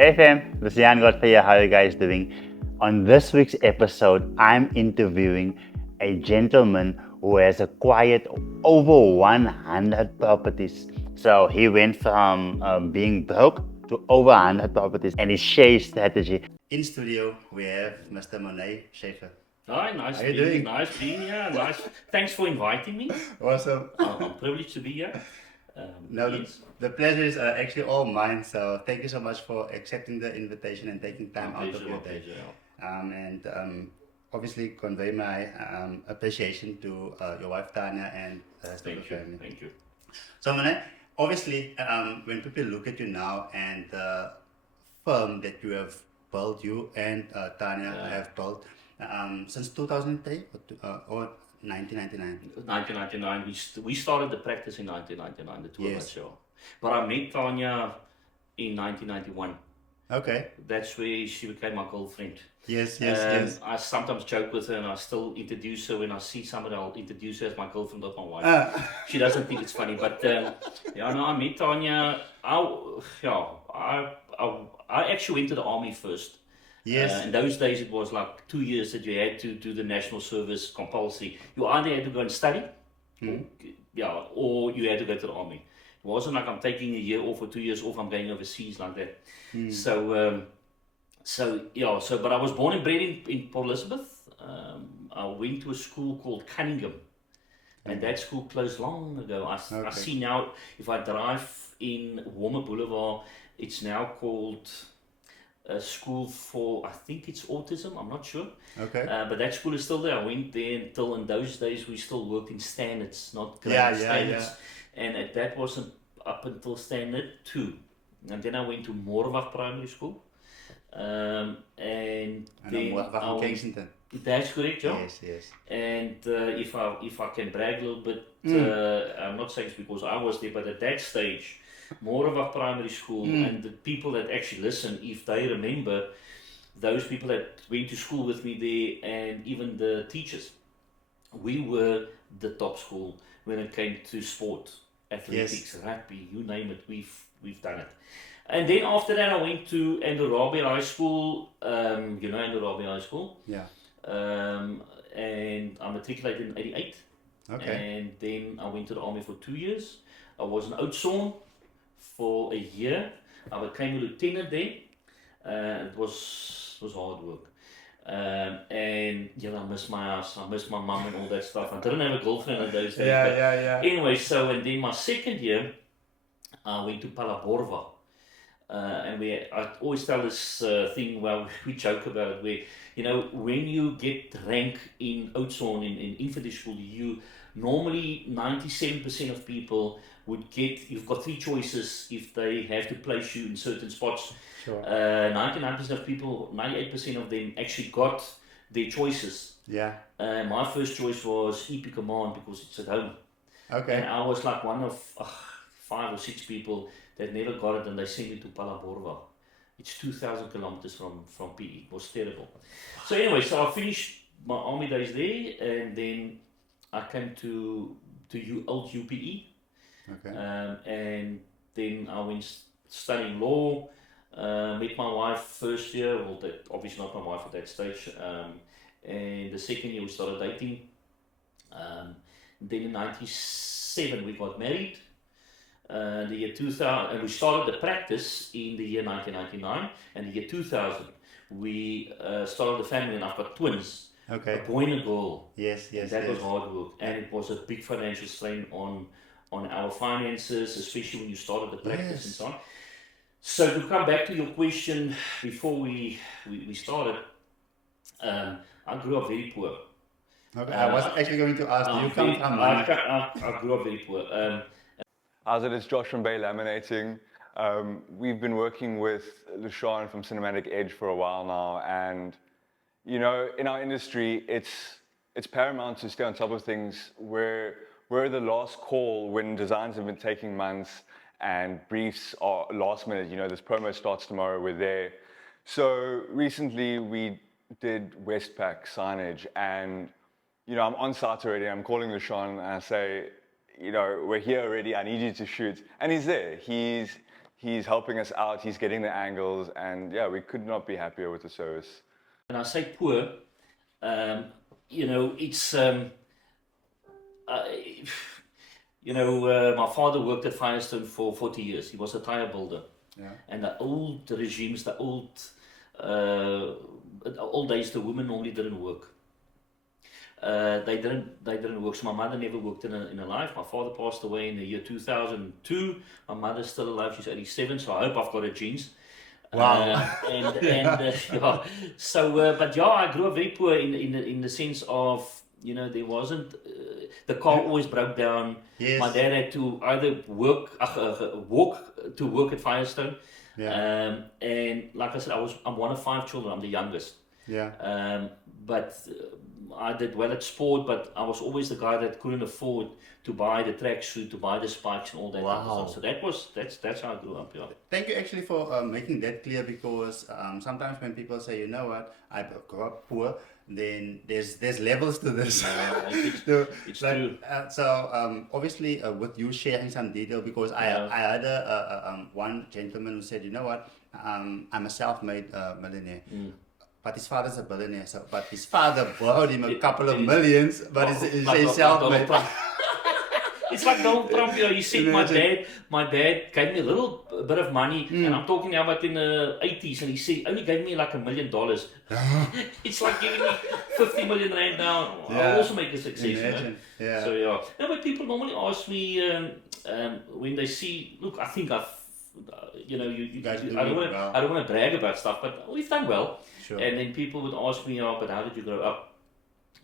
Hey fam, this is Jan Godfrey. How are you guys doing? On this week's episode, I'm interviewing a gentleman who has acquired over 100 properties. So he went from being broke to over 100 properties and he shares strategy. In studio, we have Mr. Morne, Schaefer. Hi, How are you doing? nice being here. Nice. Thanks for inviting me. Awesome. I'm privileged to be here. No, Yes, the pleasure is actually all mine. So thank you so much for accepting the invitation and taking my time out of pleasure, your my day. pleasure. And obviously convey my appreciation to your wife Tanya and the rest of the family. Thank you. So Mane, obviously when people look at you now and the firm that you have built, you and Tanya have built since 2003 or 1999. 1999. We started the practice in 1999, the two of Yes. us, yeah. But I met Tanya in 1991. Okay. That's where she became my girlfriend. Yes, yes. I sometimes joke with her, and I still introduce her when I see somebody. I'll introduce her as my girlfriend, not my wife. She doesn't think it's funny, but yeah, no, I met Tanya. I actually went to the army first. Yes. In those days, it was like 2 years that you had to do the national service compulsory. You either had to go and study, or you had to go to the army. It wasn't like I'm taking a year off or 2 years off. I'm going overseas like that. But I was born and bred in Port Elizabeth. I went to a school called Cunningham, and that school closed long ago. I see now, if I drive in Warmer Boulevard, it's now called a school for, I think it's autism, I'm not sure. Okay. But that school is still there. I went there until, in those days, we still worked in standards, not grade standards. And that was up until standard 2. And then I went to Morne Primary School. And then Kensington. That's correct, yeah. Yes. And if I can brag a little bit, I'm not saying it's because I was there, but at that stage, Morne Primary School, and the people that actually listen, if they remember, those people that went to school with me there, and even the teachers, we were the top school when it came to sport, athletics, rugby, you name it, we've done it. And then after that, I went to Andorabia High School. You know Andorabia High School? Yeah. And I matriculated in 88. Okay. And then I went to the army for 2 years. I was an Oudtshoorn for a year. I became a lieutenant there. It was hard work. And I missed my house, I missed my mum and all that stuff. I didn't have a girlfriend in those days. Yeah. Anyway, and then my second year, I went to Palaborva. I always tell this thing where we joke about it, where, when you get rank in Oudtshoorn in infantry school, you normally 97% of people would get, you've got 3 choices if they have to place you in certain spots. Sure. 99% of people, 98% of them actually got their choices. Yeah. My first choice was EP Command because it's at home. Okay. And I was like one of 5 or 6 people that never got it, and they sent me to Palaborva. It's 2,000 kilometers from PE. It was terrible. So anyway, I finished my army days there, and then I came to old UPE. Okay. And then I went studying law. Met my wife first year. Well, obviously not my wife at that stage. And the second year we started dating. Then in '97 we got married. The year 2000, and we started the practice in the year 1999, and the year 2000 we started the family, and I've got twins, Okay. a boy and a girl. Yes. That was hard work, and it was a big financial strain on our finances, especially when you started the practice and so on. So to come back to your question, before we started, I grew up very poor. Okay. I was actually going to ask, do you come from money? I grew up very poor. How's it? It's Josh from Bay Laminating. We've been working with Lushan from Cinematic Edge for a while now, and in our industry, it's paramount to stay on top of things. We're the last call when designs have been taking months and briefs are last minute. This promo starts tomorrow, we're there. So recently we did Westpac signage, and I'm on site already. I'm calling Lushan and I say, we're here already, I need you to shoot. And he's there. He's he's helping us out, he's getting the angles, and yeah, we could not be happier with the service. And I say poor, it's, my father worked at Firestone for 40 years. He was a tire builder. Yeah. And the old regimes, the old days, the women normally didn't work. They didn't work. So my mother never worked in her life. My father passed away in the year 2002. My mother's still alive. She's 87. So I hope I've got her genes. Wow. Yeah. So, but yeah, I grew up very poor in the sense of, there wasn't, the car always broke down. Yes. My dad had to either walk to work at Firestone. Yeah. And like I said, I'm one of 5 children. I'm the youngest. Yeah. But I did well at sport, but I was always the guy that couldn't afford to buy the tracksuit, to buy the spikes and all that type of stuff. So that's how I grew up. Yeah. Thank you actually for making that clear, because sometimes when people say, you know what, I grew up poor, then there's levels to this. It's true. So obviously with you sharing some detail, because I had one gentleman who said, you know what, I'm a self-made millionaire. But his father's a billionaire, but his father borrowed him a couple of millions, but he's self-made. It's like Donald Trump, he said my dad gave me a little bit of money, and I'm talking now about in the 80s, and he said, only gave me like $1 million. It's like giving me 50 million rand now. I'll also make a success. Yeah. So yeah. No, but people normally ask me when they see, look, I think I've, I don't want to brag about stuff, but we've done well. Sure. And then people would ask me, but how did you grow up?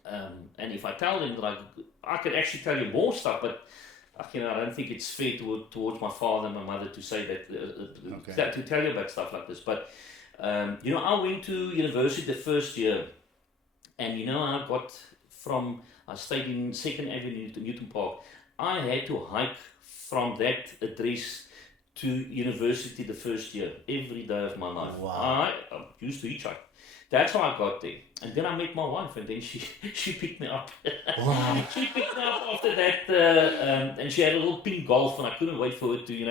And if I tell them that I could actually tell you more stuff, but I don't think it's fair towards my father and my mother to say that, to tell you about stuff like this. But I went to university the first year, and I stayed in 2nd Avenue to Newton Park. I had to hike from that address to university the first year, every day of my life. Wow. I used to hitchhike. That's how I got there. And then I met my wife, and then she picked me up. Wow. She picked me up after that, and she had a little pink Golf, and I couldn't wait for it to,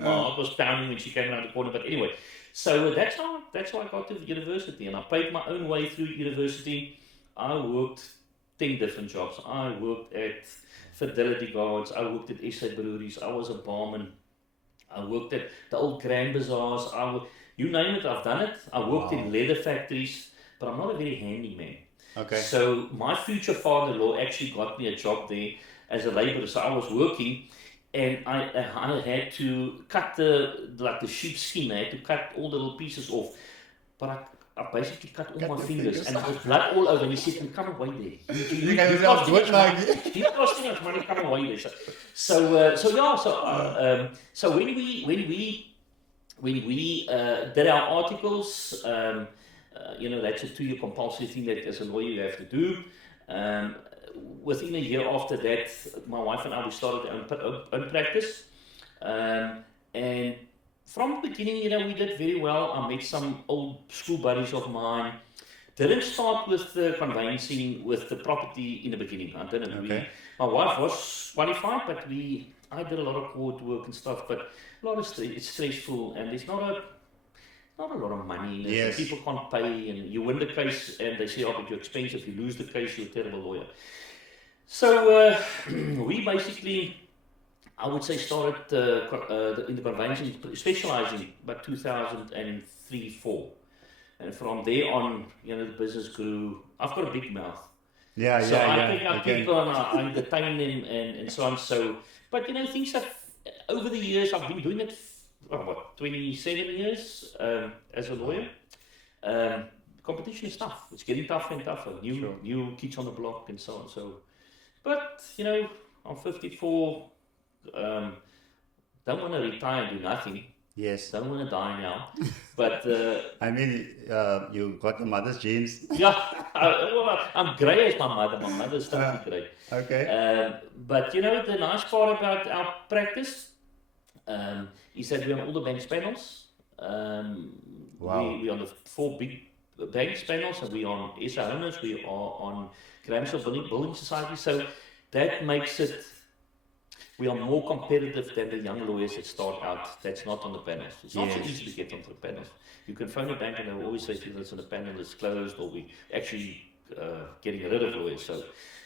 my heart was pounding when she came around the corner. But anyway, so that's how I got to university, and I paid my own way through university. I worked 10 different jobs. I worked at Fidelity Guards. I worked at SA Breweries. I was a barman. I worked at the old Grand Bazaars. You name it, I've done it. I worked in leather factories, but I'm not a very handy man. Okay. So my future father-in-law actually got me a job there as a laborer. So I was working, and I had to cut the sheepskin. I had to cut all the little pieces off, but I basically cut all my fingers, and there was blood all over. And he said, "Come away there. You cost too much money. You cost too much money. Come away there." So when we did our articles, that's a 2-year compulsory thing that as a lawyer you have to do. Within a year after that, my wife and I, we started our own practice. And from the beginning, we did very well. I met some old school buddies of mine. Didn't start with the conveyancing, with the property in the beginning. I didn't. Okay. My wife was qualified, but I did a lot of court work and stuff, but a lot of it's stressful, and there's not a lot of money. Yes. People can't pay, and you win the case, and they say, but you're expensive. You lose the case, you're a terrible lawyer. So we basically, I would say, started in the conveyancing, specializing by 2003-04. And from there on, the business grew. I've got a big mouth. I pick up people and I entertain them and so on. So, but things have, over the years, I've been doing it, 27 years as a lawyer. Competition is tough. It's getting tougher and tougher. New kids on the block and so on. So, but I'm 54. Don't want to retire and do nothing. Yes. Don't want to die now. But you got your mother's genes. Yeah, I'm grey as my mother. My mother's still grey. Okay. But the nice part about our practice is that we're on all the banks panels. Wow. We're on the 4 big banks panels, and we're on SA owners. We are on Grahamsville Building Society. So that makes it. we are more competitive than the young lawyers that start out that's not on the panels. It's not so easy to get onto the panels. You can phone a bank and they'll always say to you, listen, the panel is closed, or we actually getting rid of lawyers.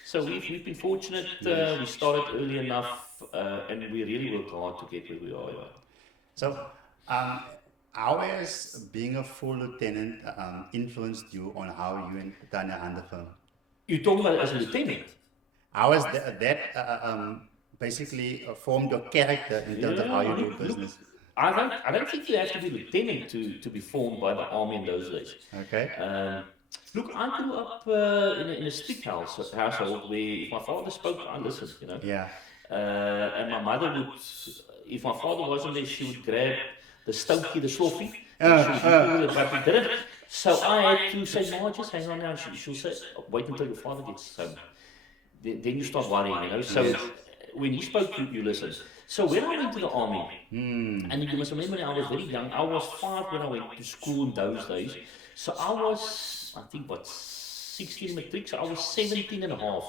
So we've been fortunate. We started early enough, and we really worked hard to get where we are. So, how has being a full lieutenant influenced you on how you and Tanya run the firm? You're talking about as a lieutenant? How has that basically formed your character in terms of how you do business? I don't think you have to be lieutenant to be formed by the army in those days. Okay. Look, I grew up in a strict household where if my father spoke, I listened, Yeah. And my mother would, if my father wasn't there, she would grab the stokie, the sloffie, but we didn't. So I had to say, "Ma, just hang on now." She'll say, "Wait until your father gets home." Then you start worrying, So when he spoke, you listened. So when I went to the army, and you must remember, I was very young. I was 5 when I went to school in those days. So I was, I think, 16 matric. So I was 17 and a half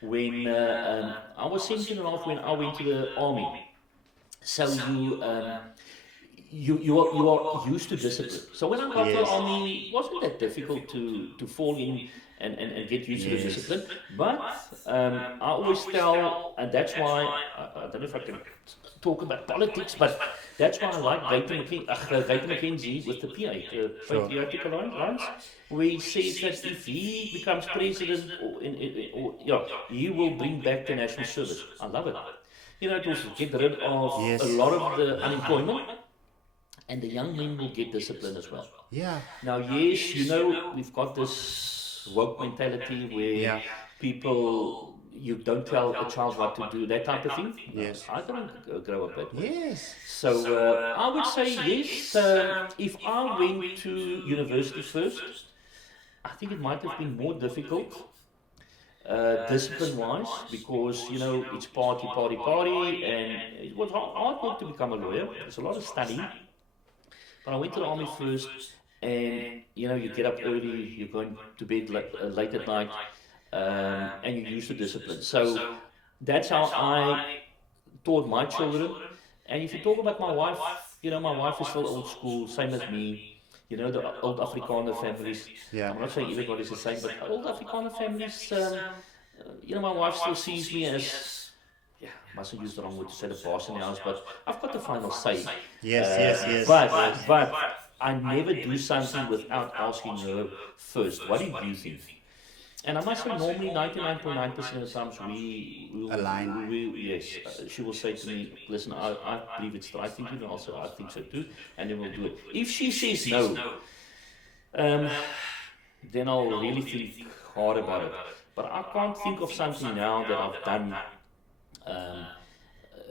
when I was 17 and a half when I went to the army. So you are used to discipline. So when I got to the army, it wasn't that difficult to fall in and get used to the discipline. But I always tell, and that's why, I don't know if I can talk about politics, but that's why I like Gator McKenzie with the PA, the Patriotic Alliance, where he says that if he becomes president, he will bring back the national service. I love it. It will get rid of a lot of the unemployment, and the young men will get discipline as well. Yeah. Now, yes, we've got this woke mentality where people, you don't tell a child what to do, that type of thing. Yes. I didn't grow up that way. Yes. So I would say yes. If I went to university first, I think it might have been more difficult, discipline-wise, because it's party, and it was hard work to become a lawyer. There's a lot of studying. But I went to the army first, and you get up early, you're going to bed late at night, and you're used to discipline. So that's how I taught my children. And if you talk about my wife, my wife is still old school, same as me. The old Afrikaner families. Yeah. I'm not saying everybody's the same, but old Afrikaner families, my wife still sees me as, mustn't use the wrong word to say the boss in the house, but I've got the final say. Yes. But I never do something without asking her first. What do you think? And I must say, normally 99.9% of the times we will align. Yes, she will say to me, "Listen, I believe it's the right thing to do." Also, I think so too, and then we'll do it. If she says no, then I'll really think hard about it. But I can't think of something now that I've done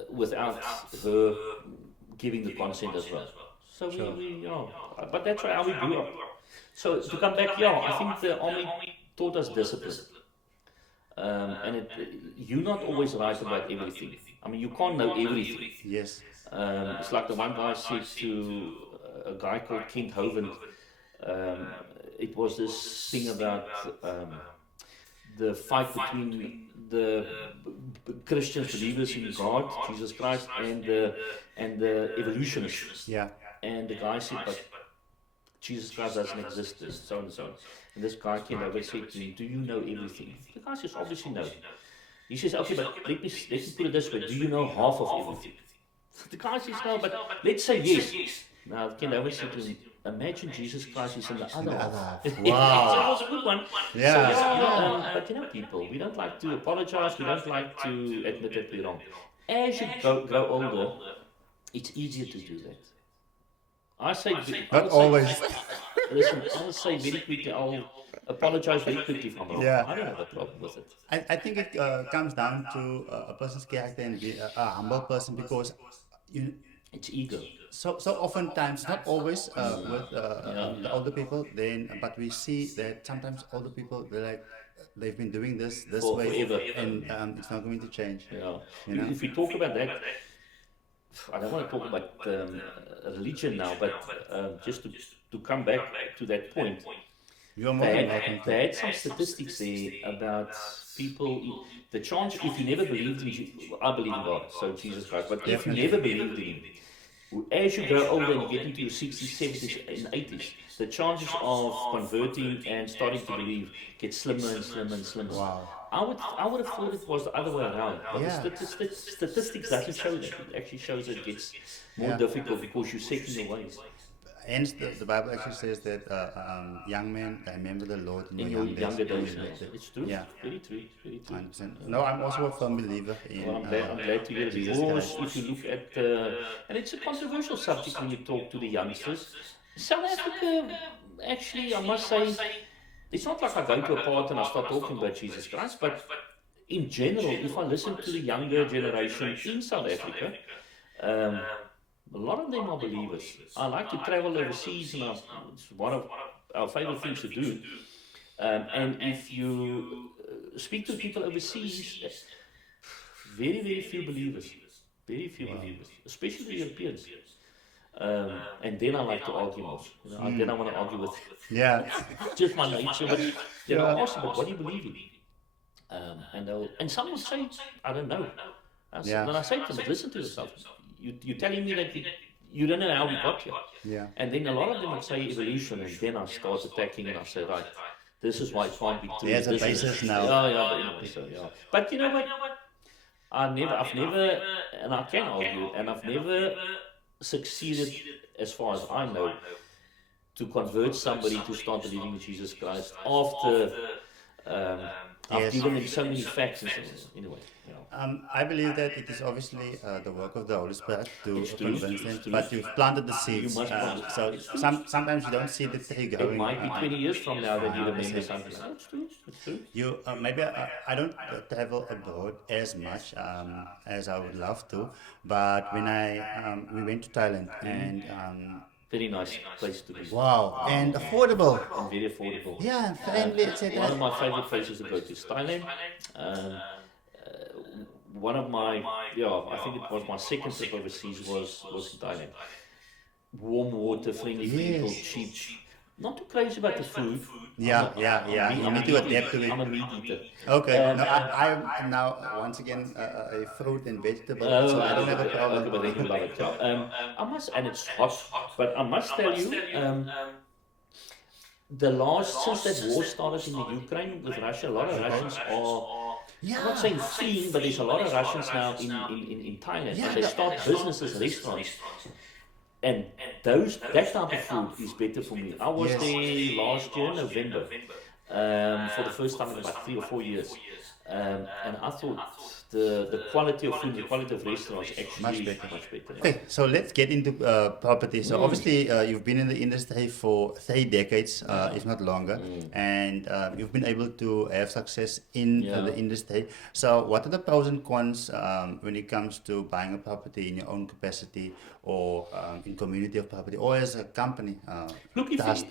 without her giving the consent as well. So but that's how we grew up. So to come back, I think the army taught us discipline. And you're not always right about everything. I mean, you can't know everything. Yes. It's like the one guy said to a guy called Kent Hovind. It was this thing about the fight between the Christians, believers in God, Jesus Christ, and the evolutionists. Yeah. And the guy said, "But Jesus Christ doesn't exist," and so on and so on. And this guy came over and said to me, "Do you know everything?" The guy says, "Obviously no." He says, "Okay, but let me put it this way. Do you know half of everything?" The guy says, "No, but let's say yes." Now, Ken over said to him, "Imagine Jesus Christ is in the other half." Wow. So it was a good one. Yeah. So, but people, we don't like to apologize. We don't like to admit that we're wrong. As you grow older, it's easier to do that. I say, Not always. Listen, I'll say very quickly, I'll apologize very quickly if I'm wrong. Yeah. I don't have a problem with it. I think it comes down to a person's character and be a humble person, because it's ego. So oftentimes, not always with the older people, but we see that sometimes older people, they've been doing this way forever. And it's not going to change. Yeah. If we talk about that, I don't want to talk about religion now, but just to come back to that point, You're more than welcome They to. had some statistics there about people. The chance, if you never believed in I believe in God, so Jesus Christ. But if you Definitely. never believed in Him, as you grow older and you get into your 60s, 70s, and 80s, the chances of converting and starting to believe get slimmer and slimmer and slimmer. Wow. I would have thought it was the other way around, but Yeah. the statistics doesn't show that. It actually shows it gets more Yeah. difficult because you're set in your ways. Hence, the Bible actually says that young men remember the Lord in In your your younger days, Yeah. yes. It's true. Yeah. Very true. Very true. 100%. No, I'm also a firm believer in Well, I'm glad to hear it. Jesus Because Christ. if you look at, and it's a controversial subject when you talk to the youngsters. South Africa, actually, I must say, it's not like I go to a party and I start talking about Jesus Christ, but in general, if I listen to the younger generation in South Africa, a lot of them are believers. I like to travel overseas, and it's one of our favorite things to do. And if you speak to people overseas, very, very few believers. Very few believers, especially the Europeans. And then I like to argue most. Then I want to argue with Yeah. just my nature. But then I'll ask them, but what do you believe in? And some will say, I don't know. Then I say to them, listen to yourself. You're telling me that you don't know how we got here. Yeah. And then a lot of them would say evolution, and then I start attacking and I say, right, this is why it can't be true. There's a This is- basis now. Yeah, but anyway, so, yeah. But you know what? I've never, and I can argue, and I've never succeeded, as far as I know, to convert somebody to start believing in Jesus Christ after I've given them so many facts and so on. Anyway, I believe that it is obviously the work of the Holy Spirit to It's true, convince them, it's true. but you've planted the seeds. You must plant it. So sometimes you don't see the tree it growing. might be 20 years from now that you remember something. That's true. It's true. You maybe I don't travel abroad as much as I would love to, but when we went to Thailand and Very nice place to be. wow, and affordable. And very affordable. Yeah, friendly, One of etc. my favorite places to go to is Thailand. One of my, I think it was my second trip overseas was in Thailand. Warm water, friendly people, Yes. cheap. Not too crazy about the food. Yeah. You need to adapt to I'm a it. meat eater. Okay. No, I'm now once again a fruit and vegetable, so I don't have a Okay, problem. but then you love it. Yeah. I must, and it's hot, but I must tell you, since that war started in the Ukraine with Russia, a lot of Russians are. I'm not saying fleeing, but there's a lot of Russians now in Thailand, and they start businesses, restaurants. And that type of food is better for me. I was there last year, November, for the first time in about 3 or 4 years. And I thought the quality of food, the quality of restaurants actually Much better. Much better. Okay, so let's get into property. So obviously you've been in the industry for 3 decades, if not longer, and you've been able to have success in the industry. So what are the pros and cons when it comes to buying a property in your own capacity or in community of property or as a company? Look, if trust?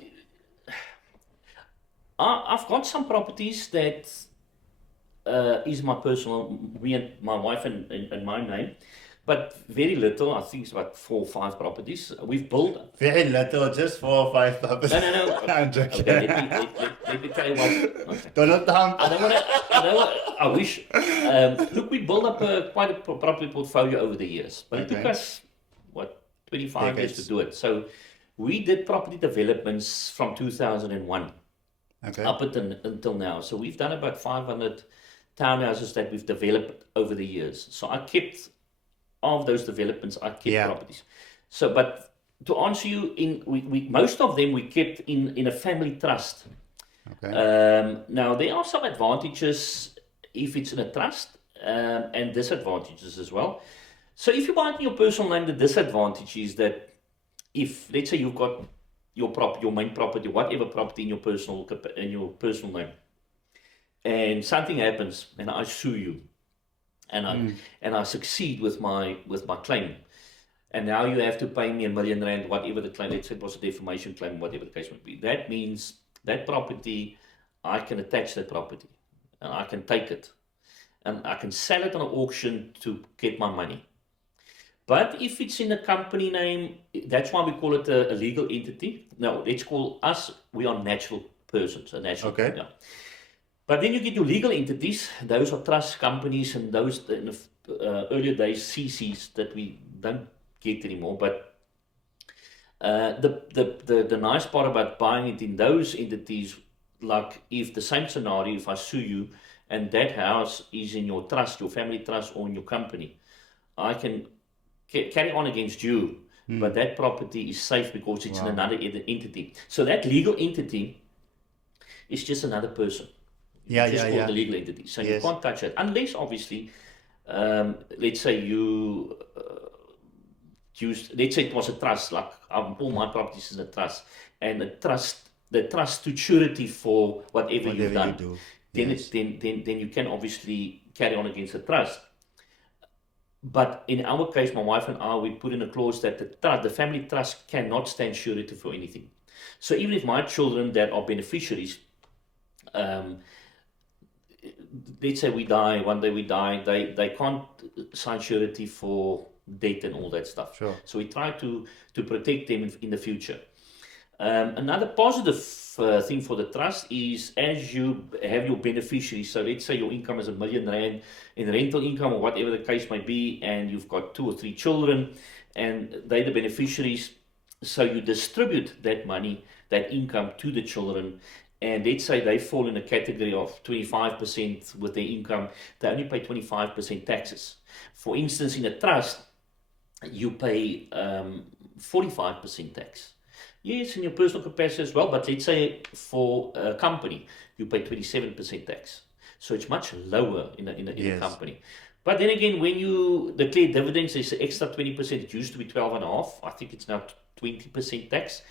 I've got some properties that is my personal, me and my wife and my name, but very little. I think it's about 4 or 5 properties. We've built. Very little, just 4 or 5 properties. No. I'm joking. Okay, let me tell you what. Okay. Donald Trump. I don't want to. I wish. Look, we built up quite a property portfolio over the years, but it took Okay. us 25 years to Decades. do it. So we did property developments from 2001 Okay. up until now. So we've done about 500 townhouses that we've developed over the years. So I kept of those developments. I kept properties. So, but to answer you, we most of them we kept in a family trust. Okay. Now there are some advantages if it's in a trust, and disadvantages as well. So if you buy it in your personal name, the disadvantage is that if, let's say, you've got your main property, whatever property in your personal name, and something happens, and I sue you, and I succeed with my claim, and now you have to pay me R1 million, whatever the claim. Let's say it was a defamation claim, whatever the case might be. That means that property, I can attach that property, and I can take it, and I can sell it on an auction to get my money. But if it's in a company name, that's why we call it a legal entity. No, let's call us, we are natural persons, a national. Okay. Yeah. But then you get your legal entities. Those are trust companies, and those in the earlier days CCs that we don't get anymore. But the nice part about buying it in those entities, like if the same scenario, if I sue you and that house is in your trust, your family trust, or in your company, I can carry on against you, but that property is safe because it's in another entity. So that legal entity is just another person. Yeah, Just yeah, called yeah. the legal entity. So you Yes. can't touch it unless, obviously, let's say you let's say it was a trust, like all my properties is a trust, and the trust to surety for whatever you've Whatever you done. do. Then Yes. then you can obviously carry on against the trust. But in our case, my wife and I, we put in a clause that the family trust cannot stand surety for anything. So even if my children that are beneficiaries, let's say we die, one day we die, they can't sign surety for debt and all that stuff. Sure. So we try to protect them in the future. Another positive thing for the trust is as you have your beneficiaries, so let's say your income is R1 million in rental income or whatever the case might be, and you've got 2 or 3 children and they're the beneficiaries, so you distribute that money, that income to the children, and let's say they fall in a category of 25% with their income, they only pay 25% taxes. For instance, in a trust, you pay 45% tax. Yes, in your personal capacity as well, but let's say for a company, you pay 27% tax. So it's much lower in a company. But then again, when you declare dividends, there's an extra 20%. It used to be 12.5%. I think it's now 20% tax.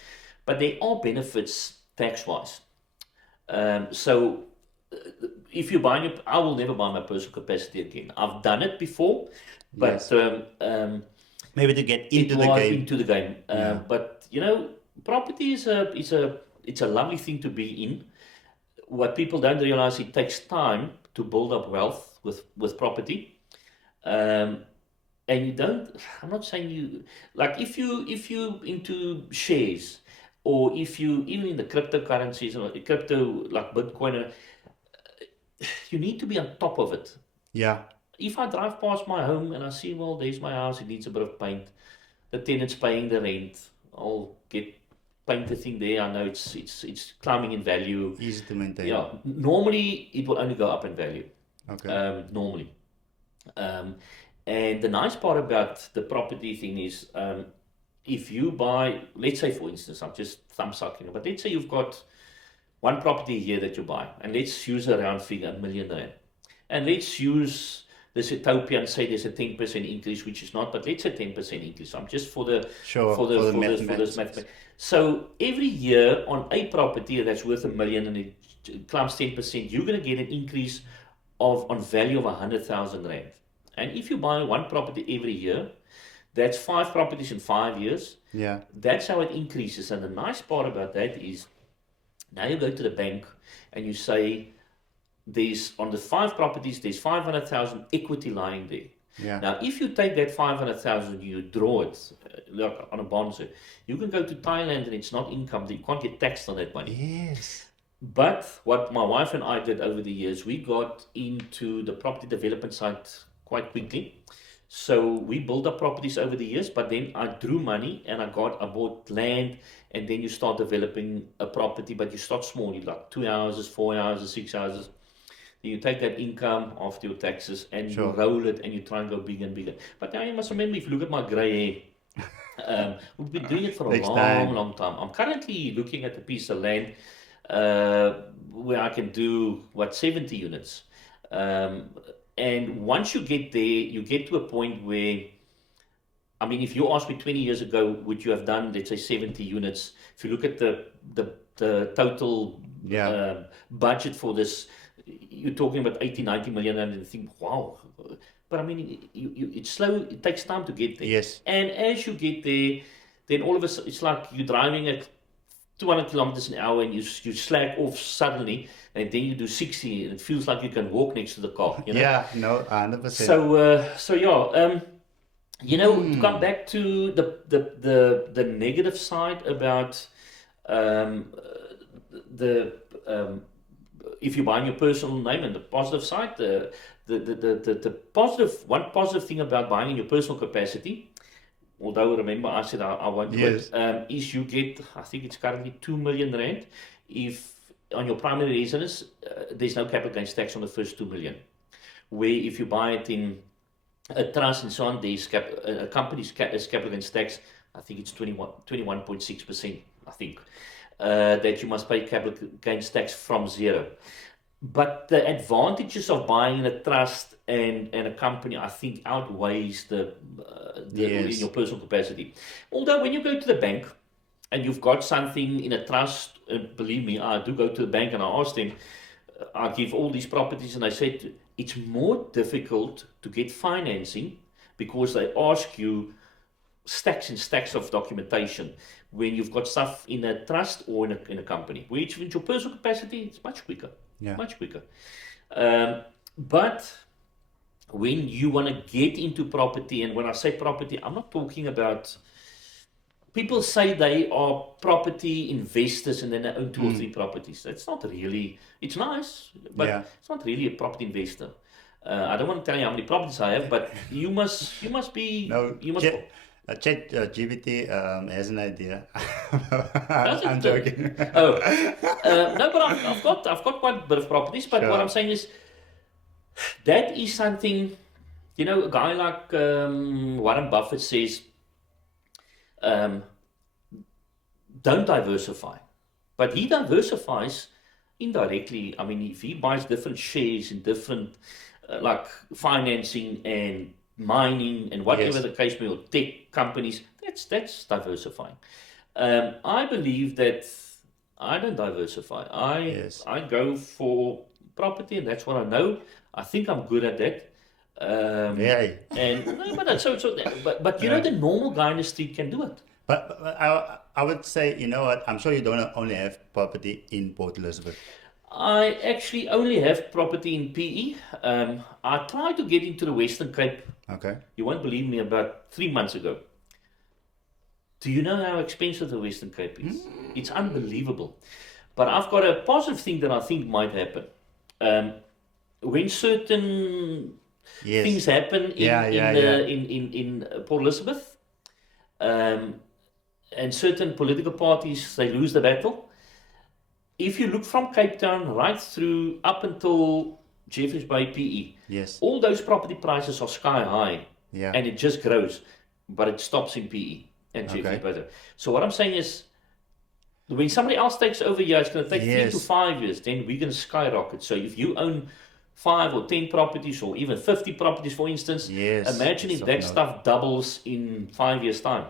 But there are benefits tax-wise. So if you buy I will never buy my personal capacity again. I've done it before, but maybe to get into the game. But you know, property is a lovely thing to be in. What people don't realize, it takes time to build up wealth with property. And you don't, I'm not saying you, like if you into shares, or if you even in the cryptocurrencies or crypto like Bitcoin, you need to be on top of it. Yeah. If I drive past my home and I see, well, there's my house, it needs a bit of paint, the tenant's paying the rent, I'll paint the thing there. I know it's climbing in value. Easy to maintain. Yeah, normally it will only go up in value. Okay. Normally. And the nice part about the property thing is, if you buy, let's say for instance, I'm just thumb sucking, but let's say you've got one property here that you buy, and let's use a round figure, R1 million. And let's use this utopia and say there's a 10% increase, which is not, but let's say 10% increase. I'm just for this mathematics. So every year on a property that's worth R1 million and it climbs 10%, you're going to get an increase on value of R100,000. And if you buy one property every year, that's 5 properties in 5 years. Yeah. That's how it increases. And the nice part about that is, now you go to the bank and you say, there's on the 5 properties, there's 500,000 equity lying there. Yeah. Now, if you take that 500,000, you draw it like on a bond, you can go to Thailand and it's not income. You can't get taxed on that money. Yes. But what my wife and I did over the years, we got into the property development side quite quickly. So we built up properties over the years, but then I drew money and I bought land, and then you start developing a property, but you start small. You like 2 houses, 4 houses, 6 houses. Then you take that income after your taxes and you roll it and you try and go bigger and bigger. But now you must remember, if you look at my grey hair, we've been doing it for a long time. I'm currently looking at a piece of land where I can do 70 units. And once you get there, you get to a point where, I mean, if you asked me 20 years ago, would you have done, let's say, 70 units? If you look at the total budget for this, you're talking about 80, 90 million, and you think, wow. But I mean, it's slow. It takes time to get there. Yes. And as you get there, then all of a sudden, it's like you're driving at 200 kilometers an hour and you slack off suddenly, and then you do 60 and it feels like you can walk next to the car. You know? Yeah, no, 100%. So you know, to come back to the negative side about if you buy in your personal name and the positive side, one positive thing about buying in your personal capacity, although remember I said I won't do Yes. it, is you get, I think it's currently 2 million rand if on your primary residence there's no capital gains tax on the first 2 million. Where if you buy it in a trust and so on, there's a company's capital gains tax, I think it's 21.6%, I think, that you must pay capital gains tax from zero. But the advantages of buying in a trust and a company, I think, outweighs the in your personal capacity. Although when you go to the bank and you've got something in a trust, believe me, I do go to the bank and I ask them, I give all these properties, and I said it's more difficult to get financing because they ask you stacks and stacks of documentation when you've got stuff in a trust or in a company. Which in your personal capacity, it's much quicker. Yeah. Much quicker. But when you want to get into property, and when I say property, I'm not talking about, people say they are property investors and then they own 2 or 3 properties. That's not really, it's nice, but it's not really a property investor. I don't want to tell you how many properties I have, but you must be, you must. Chat GPT has an idea. Does I'm it? joking. No, but I've got quite a bit of properties. But what I'm saying is, that is something, you know, a guy like Warren Buffett says, don't diversify. But he diversifies indirectly. I mean, if he buys different shares in different, like financing and mining and whatever the case may be, or tech companies, that's diversifying. I believe that I don't diversify. I go for property, and that's what I know. I think I'm good at that. Very. And no, but you know, the normal guy in the street can do it. But I would say, you know what? I'm sure you don't only have property in Port Elizabeth. I actually only have property in PE. I tried to get into the Western Cape. Okay. You won't believe me, about 3 months ago. Do you know how expensive the Western Cape is? It's unbelievable. But I've got a positive thing that I think might happen. When certain things happen in Port Elizabeth, and certain political parties, they lose the battle. If you look from Cape Town right through up until Jeffreys Bay PE, all those property prices are sky high, and it just grows, but it stops in PE and Jeffreys Bay. So what I'm saying is, when somebody else takes over here, it's going to take 3 to 5 years, then we're going to skyrocket. So if you own 5 or 10 properties, or even 50 properties, for instance, imagine if that stuff doubles in 5 years' time.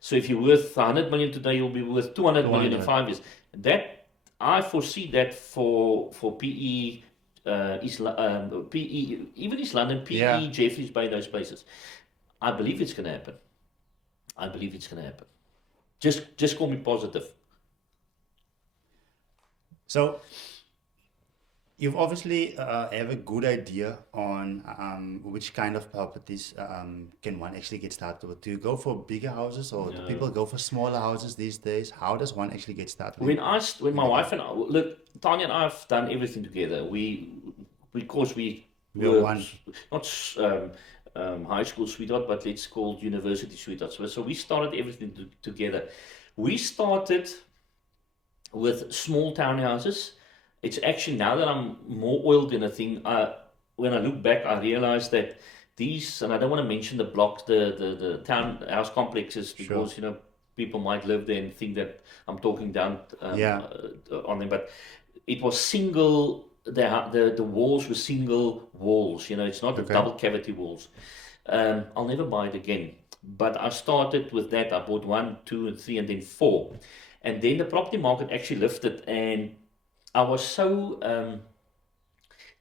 So if you're worth 100 million today, you'll be worth 200 million in 5 years. That, I foresee that for PE, PE, even East London, PE, Jeffreys Bay, those places. I believe it's going to happen. I believe it's going to happen. Just call me positive. So you've obviously have a good idea on which kind of properties can one actually get started with. Do you go for bigger houses, or do people go for smaller houses these days? How does one actually get started? When my wife and I, look, Tanya and I have done everything together. Because we were one. Not high school sweetheart, but let's call university sweethearts. So we started everything together. We started with small townhouses. It's actually, now that I'm more oiled in a thing, when I look back, I realize that these, and I don't want to mention the blocks, the townhouse complexes, because you know, people might live there and think that I'm talking down on them, but it was single. The walls were single walls. You know, it's not the double cavity walls. I'll never buy it again. But I started with that. I bought 1, 2, and 3, and then 4, and then the property market actually lifted, and I was so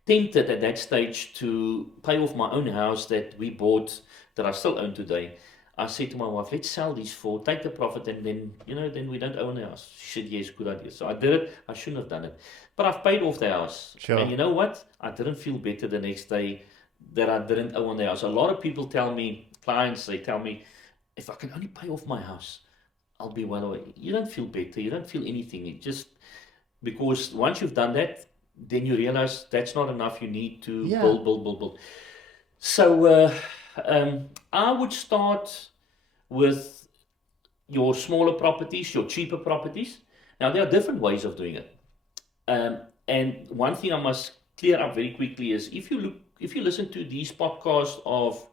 tempted at that stage to pay off my own house that we bought, that I still own today. I said to my wife, let's sell these 4, take the profit, and then, you know, then we don't own a house. She said, yes, good idea. So I did it. I shouldn't have done it. But I've paid off the house. And you know what? I didn't feel better the next day that I didn't own the house. A lot of people tell me, clients, they tell me, if I can only pay off my house, I'll be well away. You don't feel better. You don't feel anything. It just, because once you've done that, then you realize that's not enough. You need to Yeah. build. So I would start with your smaller properties, your cheaper properties. Now there are different ways of doing it. And one thing I must clear up very quickly is if you listen to these podcasts of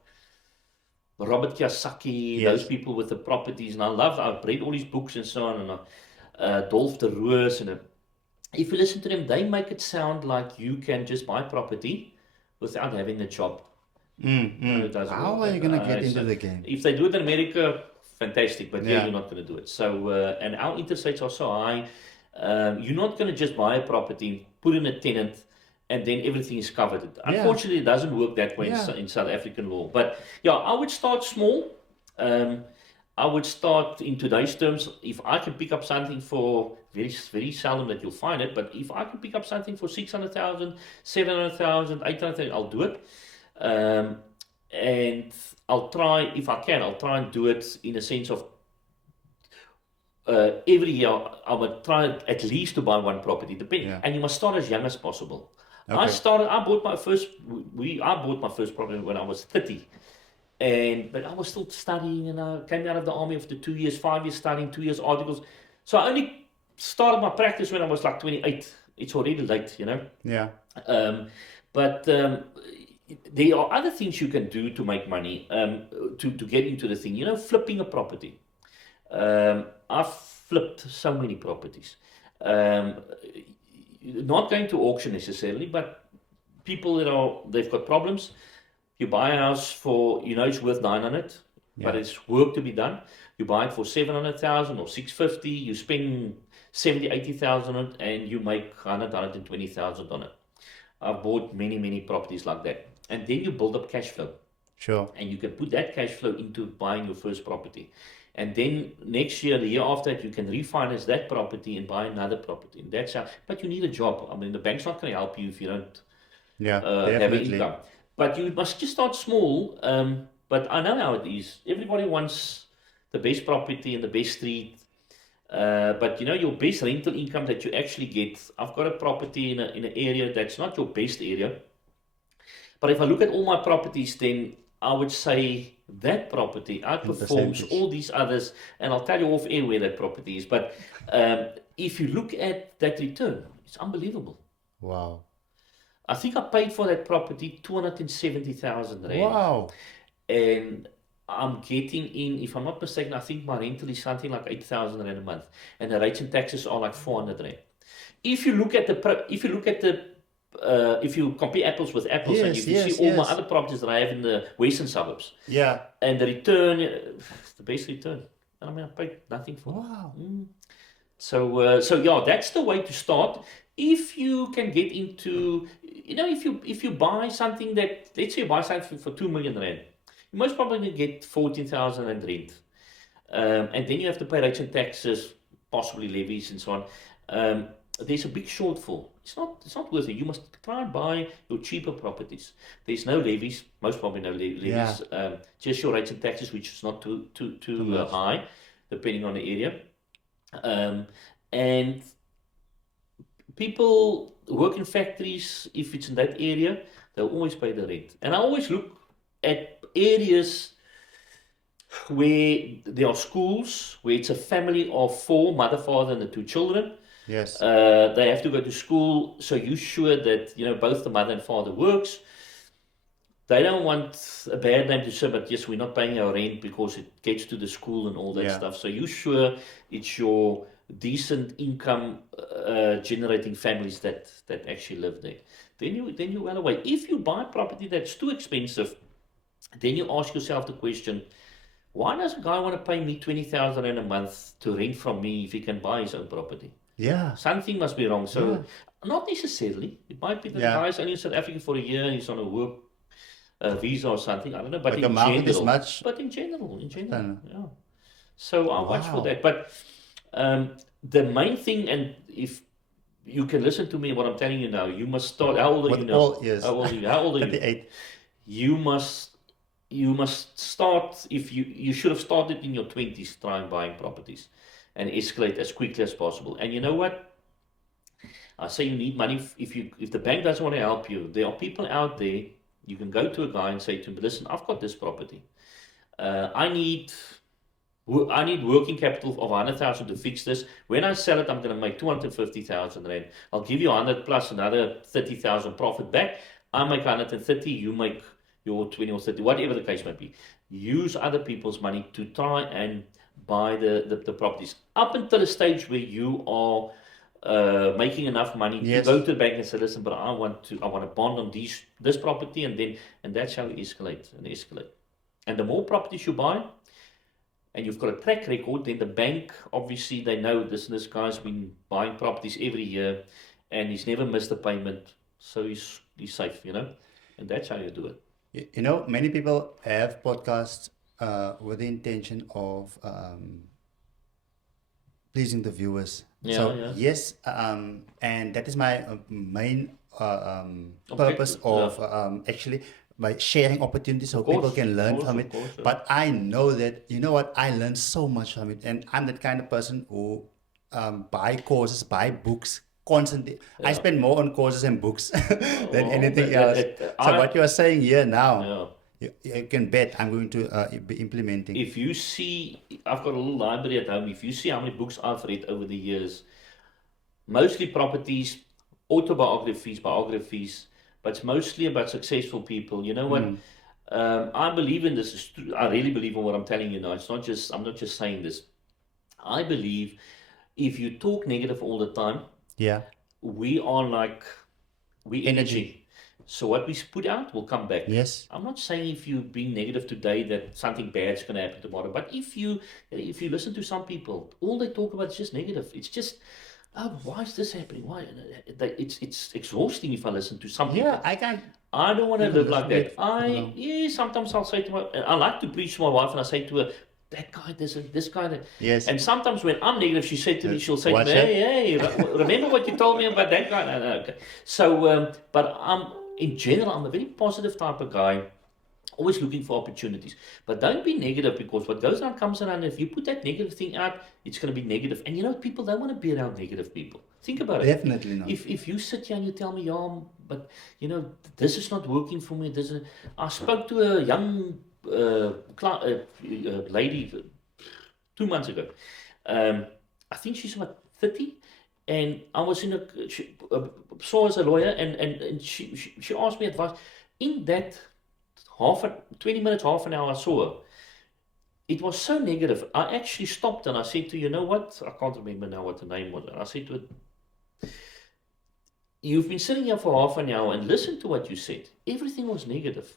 Robert Kiyosaki, Yes. those people with the properties, and I've read all his books and so on, and Dolph de Roos, and if you listen to them, they make it sound like you can just buy property without having a job. No, it doesn't How work are you that going to way. get into So the game? if they do it in America, fantastic, but Yeah. you're not going to do it. So, and our interest rates are so high, you're not going to just buy a property, put in a tenant, and then everything is covered. Unfortunately, it doesn't work that way Yeah. in South African law. But yeah, I would start small. I would start in today's terms, if I can pick up something for very, very seldom that you'll find it, but if I can pick up something for 600,000, 700,000, 800,000, I'll do it. And I'll try, if I can, I'll try and do it in a sense of every year I would try at least to buy one property. Yeah. And you must start as young as possible. Okay. I bought my first property when I was 30. But I was still studying, and I came out of the army after 2 years, 5 years studying, 2 years articles. So I only started my practice when I was like 28. It's already late, you know. Yeah. But there are other things you can do to make money, to get into the thing. You know, flipping a property. I've flipped so many properties. Not going to auction necessarily, but people they've got problems. You buy a house for, it's worth 900, but Yeah. it's work to be done. You buy it for 700,000 or 650. You spend 70, 80,000 on it, and you make 100, 120,000 on it. I've bought many, many properties like that. And then you build up cash flow. Sure. And you can put that cash flow into buying your first property. And then next year, the year after that, you can refinance that property and buy another property. And that's how, but you need a job. I mean, the bank's not going to help you if you don't Yeah. have an Definitely. income. But you must just start small. But I know how it is. Everybody wants the best property and the best street. But your best rental income that you actually get. I've got a property in an area that's not your best area. But if I look at all my properties, then I would say that property outperforms percentage. all these others. And I'll tell you off air where that property is. But if you look at that return, it's unbelievable. Wow. I think I paid for that property 270,000 rand. Wow. And I'm getting in, if I'm not mistaken, I think my rental is something like 8,000 rand a month, and the rates and taxes are like 400 rand. If you look at if you compare apples with apples, and if you Yes, see all my yes. other properties that I have in the western suburbs, Yeah. and the return, the best return. I mean, I paid nothing for it. Wow. So yeah, that's the way to start. If you can get into, if you buy something that, let's say you buy something for 2 million rand, you most probably get 14,000 rand rent. And then you have to pay rates and taxes, possibly levies and so on. There's a big shortfall. It's not worth it. You must try and buy your cheaper properties. There's no levies, most probably no levies. Just your rates and taxes, which is not too high, depending on the area. And people who work in factories, if it's in that area, they'll always pay the rent. And I always look at areas where there are schools, where it's a family of 4, mother, father, and the 2 children. Yes. They have to go to school, so you're sure that both the mother and father works. They don't want a bad name to say, but yes, we're not paying our rent because it gets to the school and all that stuff. So you're sure it's your decent income generating families that actually live there. Then you're well away. If you buy property that's too expensive, then you ask yourself the question, why does a guy want to pay me 20,000 rand a month to rent from me if he can buy his own property? Yeah. Something must be wrong. So not necessarily. It might be that the guy's only in South Africa for a year and he's on a work visa or something. I don't know. But the in market is general, much. but in general, Thinner. yeah. So I'll watch for Wow. that. But the main thing, and if you can listen to me, what I'm telling you now, you must start. How old are you With now? all ears. How old are you? How old are you? 38. You must start. If you should have started in your 20s trying buying properties, and escalate as quickly as possible. And you know what? I say you need money. If the bank doesn't want to help you, there are people out there. You can go to a guy and say to him, "Listen, I've got this property. I need working capital of 100,000 to fix this. When I sell it, I'm going to make 250,000 rand. I'll give you 100 plus another 30,000 profit back. I make 130, you make your 20 or 30, whatever the case might be. Use other people's money to try and buy the properties up until a stage where you are making enough money to Yes. go to the bank and say, listen, but I want to bond on this property, and that's how you escalate. And the more properties you buy, and you've got a track record, then the bank, obviously, they know this guy's been buying properties every year, and he's never missed a payment, so he's safe, and that's how you do it. You know, many people have podcasts with the intention of pleasing the viewers. Yeah, So yeah. yes, and that is my main purpose of actually by sharing opportunities so people course, can learn of from course, it. of course, yeah. But I know that, you know what, I learned so much from it, and I'm that kind of person who buy courses, buy books constantly. I spend more on courses and books than anything else. So what you are saying here now, you can bet I'm going to be implementing. If you see, I've got a little library at home. If you see how many books I've read over the years, mostly properties, autobiographies, biographies, but it's mostly about successful people. You know what? I believe in this. I really believe in what I'm telling you now. I'm not just saying this. I believe if you talk negative all the time, Yeah. we are like, we energy. So what we put out will come back. Yes. I'm not saying if you're being negative today that something bad's going to happen tomorrow. But if you listen to some people, all they talk about is just negative. It's just, oh, why is this happening? Why? It's exhausting if I listen to some people. Yeah, I can't. I don't want to live like that. No. Sometimes I'll say to I like to preach to my wife, and I say to her, that guy, this guy. Yes. And sometimes when I'm negative, she'll say to me, Watch it. hey, remember what you told me about that guy? No, okay. So, but in general, I'm a very positive type of guy, always looking for opportunities. But don't be negative, because what goes around comes around. And if you put that negative thing out, it's going to be negative. And you know, people don't want to be around negative people. Think about it. Definitely not. If you sit here and you tell me, yeah, but you know, this is not working for me. I spoke to a young lady 2 months ago. I think she's about 30. And I was saw as a lawyer, and she asked me advice. In that 20 minutes, half an hour, I saw her. It was so negative. I actually stopped and I said to her, you know what? I can't remember now what the name was. And I said to her, you've been sitting here for half an hour and listen to what you said. Everything was negative.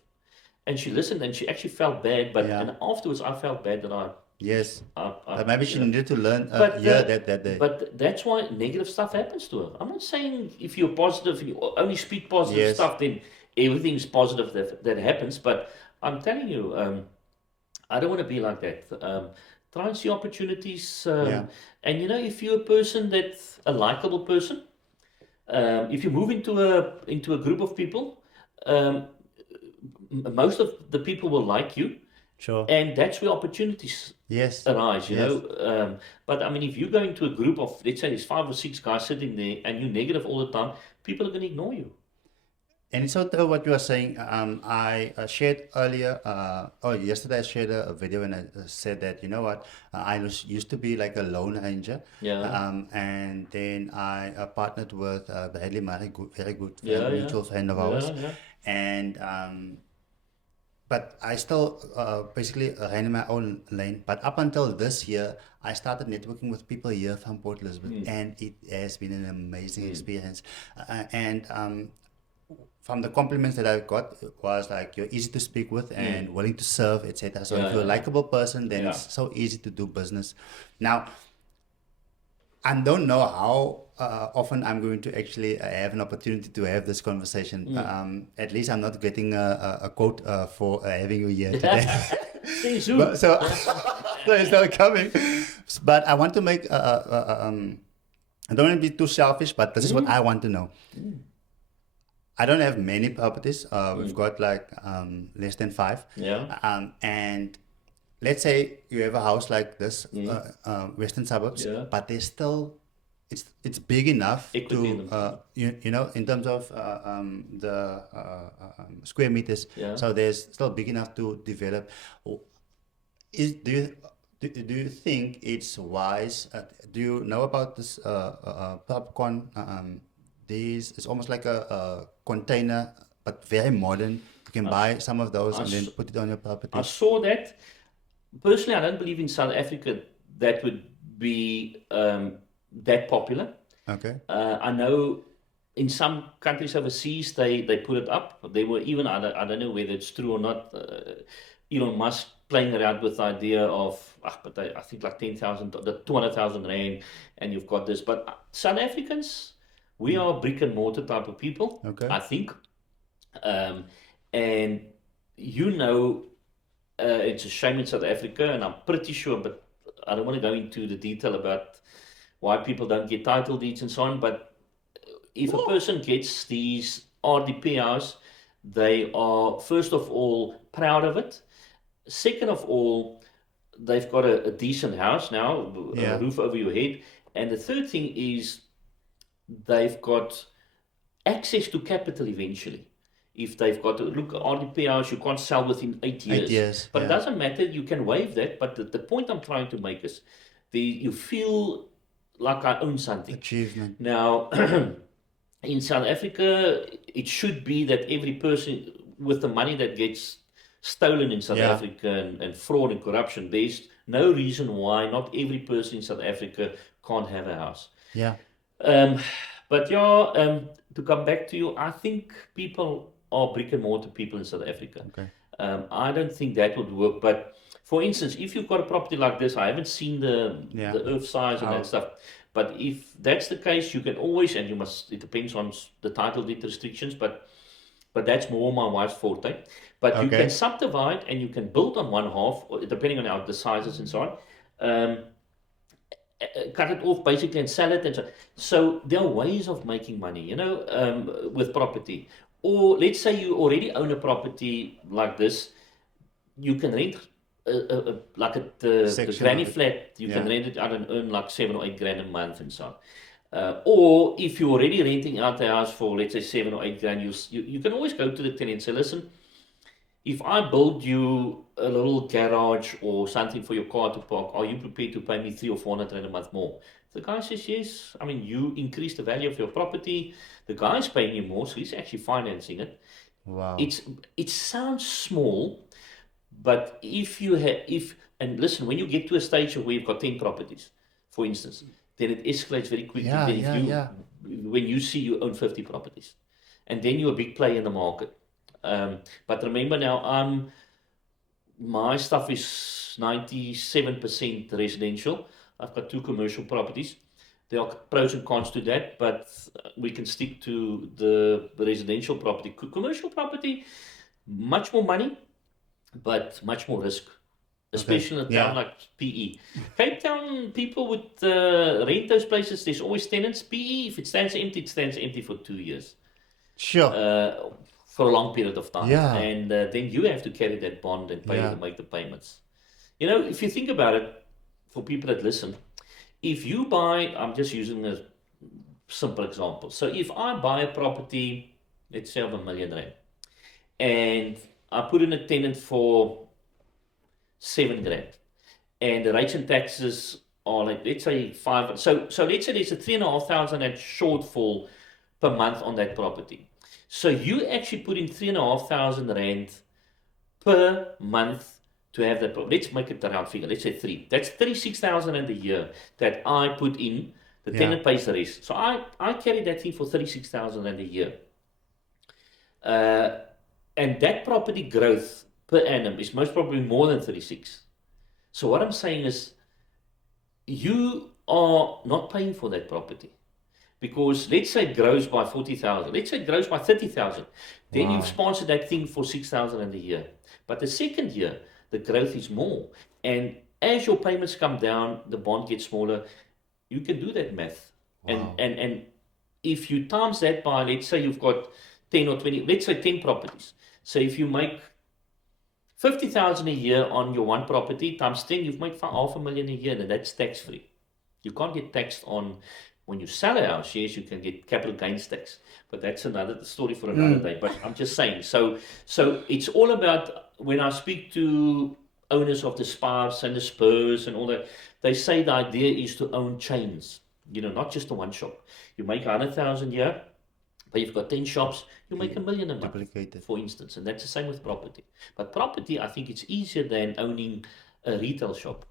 And she listened and she actually felt bad. But and afterwards, I felt bad that Yes. But maybe she needed to learn that day. But that's why negative stuff happens to her. I'm not saying if you're positive and you only speak positive stuff, then everything's positive that happens. But I'm telling you, I don't want to be like that. Try and see opportunities. And you know, if you're a person that's a likable person, if you move into a group of people, most of the people will like you. Sure. And that's where opportunities arise, you know. But I mean, if you go into a group of, let's say there's 5 or 6 guys sitting there and you're negative all the time, people are going to ignore you. And it's so true what you are saying. I shared earlier, yesterday I shared a video and I said that, you know what, I used to be like a lone ranger. And then I partnered with Bradley Murray, very good friend, mutual friend of ours. And but I still basically ran in my own lane. But up until this year, I started networking with people here from Port Elizabeth, and it has been an amazing experience. From the compliments that I got, it was like, you're easy to speak with and willing to serve, etc. So if you're a likable person, then it's so easy to do business. Now, I don't know how often I'm going to actually have an opportunity to have this conversation. At least I'm not getting a quote for having you here today. So it's not coming. But I want to make, I don't want to be too selfish, but this is what I want to know. I don't have many properties. We've got like less than 5. And let's say you have a house like this, Western Suburbs, but there's still it's big enough Equity in to them. you know, in terms of the square meters. Yeah. So there's still big enough to develop. Is do you think it's wise? Do you know about this popcorn? These it's almost like a container, but very modern. You can buy some of those I, and then s- put it on your I property. saw that. Personally, I don't believe in South Africa that would be that popular. Okay. I know in some countries overseas they put it up. They were even, I don't know whether it's true or not, Elon Musk playing around with the idea of, but I think like 10,000, the 200,000 rand, and you've got this. But South Africans, we are brick and mortar type of people, Okay. I think. Um, and you know, it's a shame in South Africa, and I'm pretty sure, but I don't want to go into the detail about why people don't get title deeds and so on. But if a person gets these RDPRs, they are, first of all, proud of it. Second of all, they've got a decent house now, a Yeah. roof over your head. And the third thing is they've got access to capital eventually. If they've got to look at RDPRs, you can't sell within 8 years. 8 years. But it Yeah. doesn't matter, you can waive that. But the point I'm trying to make is you feel like I own something. Achievement. Now, in South Africa, it should be that every person with the money that gets stolen in South Yeah. Africa and fraud and corruption, there's no reason why not every person in South Africa can't have a house. Yeah. But yeah, to come back to you, I think people are brick and mortar people in South Africa. Okay. I don't think that would work. But for instance, if you've got a property like this, I haven't seen Yeah. the earth size and How- that stuff. But if that's the case, you can always, and you must, it depends on the title deed restrictions, but that's more my wife's forte. But you Okay. can subdivide and you can build on one half, or depending on how the sizes and so on. Cut it off basically and sell it, and so there are ways of making money, you know, with property. Or let's say you already own a property like this, you can rent like at the Section granny of it. flat, you can Yeah. rent it out and earn like 7 or 8 grand a month and so on. Or if you're already renting out the house for, let's say, 7 or 8 grand, you can always go to the tenant and say, listen, if I build you a little garage or something for your car to park, are you prepared to pay me 300 or 400 rand a month more? The guy says yes. I mean, you increase the value of your property. The guy's paying you more, so he's actually financing it. Wow. It sounds small, but and listen, when you get to a stage where you've got 10 properties, for instance, then it escalates very quickly. Yeah, Then yeah. when you see you own 50 properties, and then you're a big player in the market. But remember now, my stuff is 97% residential. I've got 2 commercial properties. There are pros and cons to that, but we can stick to the residential property. Commercial property, much more money, but much more risk, especially in a town Yeah. like PE. Cape Town, people would rent those places. There's always tenants. PE, if it stands empty, it stands empty for 2 years. Sure. For a long period of time. Yeah. And then you have to carry that bond and pay Yeah. to make the payments. You know, if you think about it, for people that listen, if you buy, I'm just using a simple example. So if I buy a property, let's say of R1 million, and I put in a tenant for 7 grand, and the rates and taxes are like, let's say 5. So let's say there's a 3,500 rand shortfall per month on that property. So you actually put in 3,500 rand per month to have that property. Let's make it a round figure. Let's say 3. That's 36,000 rand a year that I put in. The Yeah. tenant pays the rest. So I carry that thing for 36,000 rand a year. And that property growth per annum is most probably more than 36. So what I'm saying is, you are not paying for that property. Because let's say it grows by 40,000, let's say it grows by 30,000, then you've sponsored that thing for 6,000 in a year. But the second year, the growth is more. And as your payments come down, the bond gets smaller. You can do that math. Wow. And if you times that by, let's say you've got 10 or 20, let's say 10 properties. So if you make 50,000 a year on your one property, times 10, you've made $500,000 a year, and that's tax free. You can't get taxed on When you sell a house, yes, you can get capital gains tax, but that's another story for another day. But I'm just saying, so it's all about, when I speak to owners of the Spars and the Spurs and all that, they say the idea is to own chains, not just the one shop. You make 100,000 a year, but you've got 10 shops, you make $1 million a month, Duplicated. for instance, and that's the same with property. But property, I think it's easier than owning a retail shop,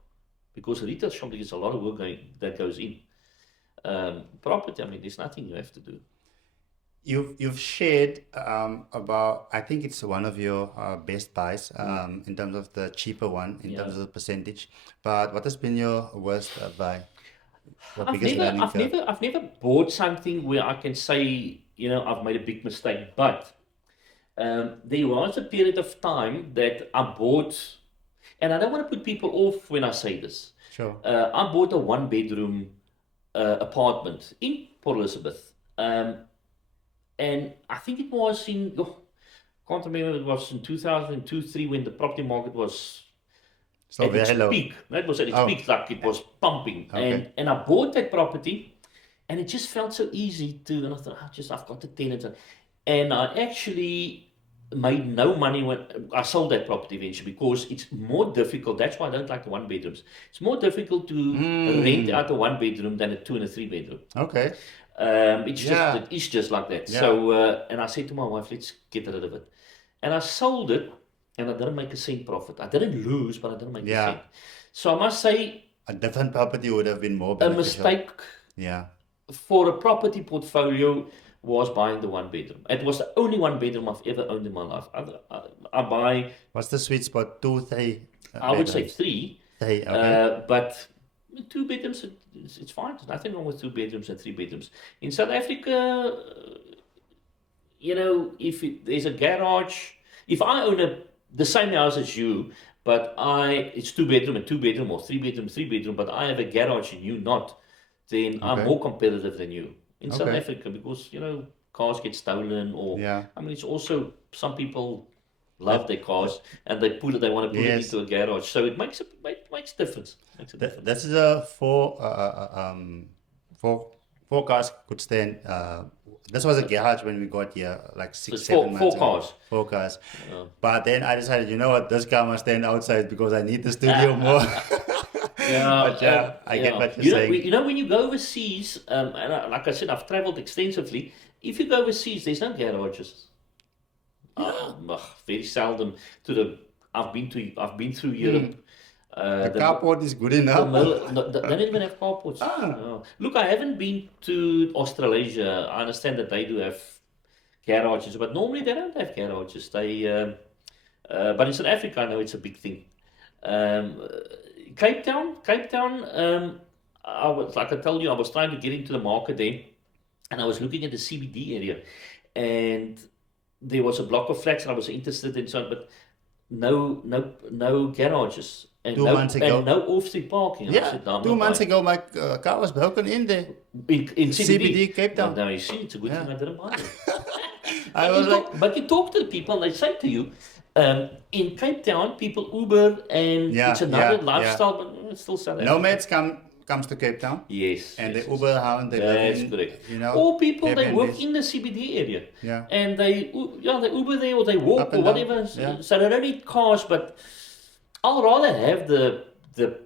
because a retail shop, there's a lot of work that goes in. Property, I mean, there's nothing you have to do. You've shared about, I think it's one of your best buys in terms of the cheaper one, in terms of the percentage. But what has been your worst buy? Your biggest learning curve? I've never bought something where I can say, I've made a big mistake. But there was a period of time that I bought, and I don't want to put people off when I say this. Sure. I bought a one-bedroom apartment in Port Elizabeth. And I think it was can't remember, it was in 2002, 2003, when the property market was So at its very low. peak. That was at its peak, like it was pumping. Okay. And I bought that property, and it just felt so easy and I thought, I've got the tenants. And I actually made no money when I sold that property eventually, because it's more difficult. That's why I don't like the one bedrooms. It's more difficult to rent out a one bedroom than a 2 and a 3 bedroom. Okay. It's just like that. Yeah. So and I said to my wife, let's get rid of it. And I sold it, and I didn't make a cent profit. I didn't lose, but I didn't make a cent. So I must say, A different property would have been more a beneficial. mistake Yeah. for a property portfolio was buying the one bedroom. It was the only one bedroom I've ever owned in my life. I buy, What's the sweet spot? 2, 3? I would say 3, 3, okay. but 2 bedrooms, it's fine. There's nothing wrong with 2 bedrooms and 3 bedrooms. In South Africa, if there's a garage, if I own the same house as you, but it's 2 bedroom and 2 bedroom, or 3 bedroom, 3 bedroom, but I have a garage and you not, then I'm more competitive than you in South Africa, because cars get stolen, or I mean, it's also, some people love their cars and they want to put it into a garage, so it makes a difference. This is a four cars could stand. This was a garage when we got here, like 6, 7 months ago. Cars. 4 cars. But then I decided, you know what, this car must stand outside because I need the studio more. But I get what you're saying. When you go overseas, and like I said, I've traveled extensively. If you go overseas, there's no garages. Very seldom. I've been through Europe. The carport is good enough. They don't even have carports. No. Look, I haven't been to Australasia. I understand that they do have garages, but normally they don't have garages. But in South Africa, I know it's a big thing. Cape Town. Like I told you, I was trying to get into the market then, and I was looking at the CBD area, and there was a block of flats that I was interested in, but no garages. And 2 months ago. And no off-street parking. Yeah, I said, no, 2 months ago my car was broken in there. In CBD Cape Town. Now you see, it's a good thing I didn't buy it. But you talk to the people, they say to you, in Cape Town, people Uber, and it's another lifestyle, but it's still South Africa. Nomads comes to Cape Town. Yes. And they Uber around, they live in, correct. Or people, they work in the CBD area. Yeah. And they Uber there, or they walk, or whatever. Yeah. So they don't need cars, but I'll rather have the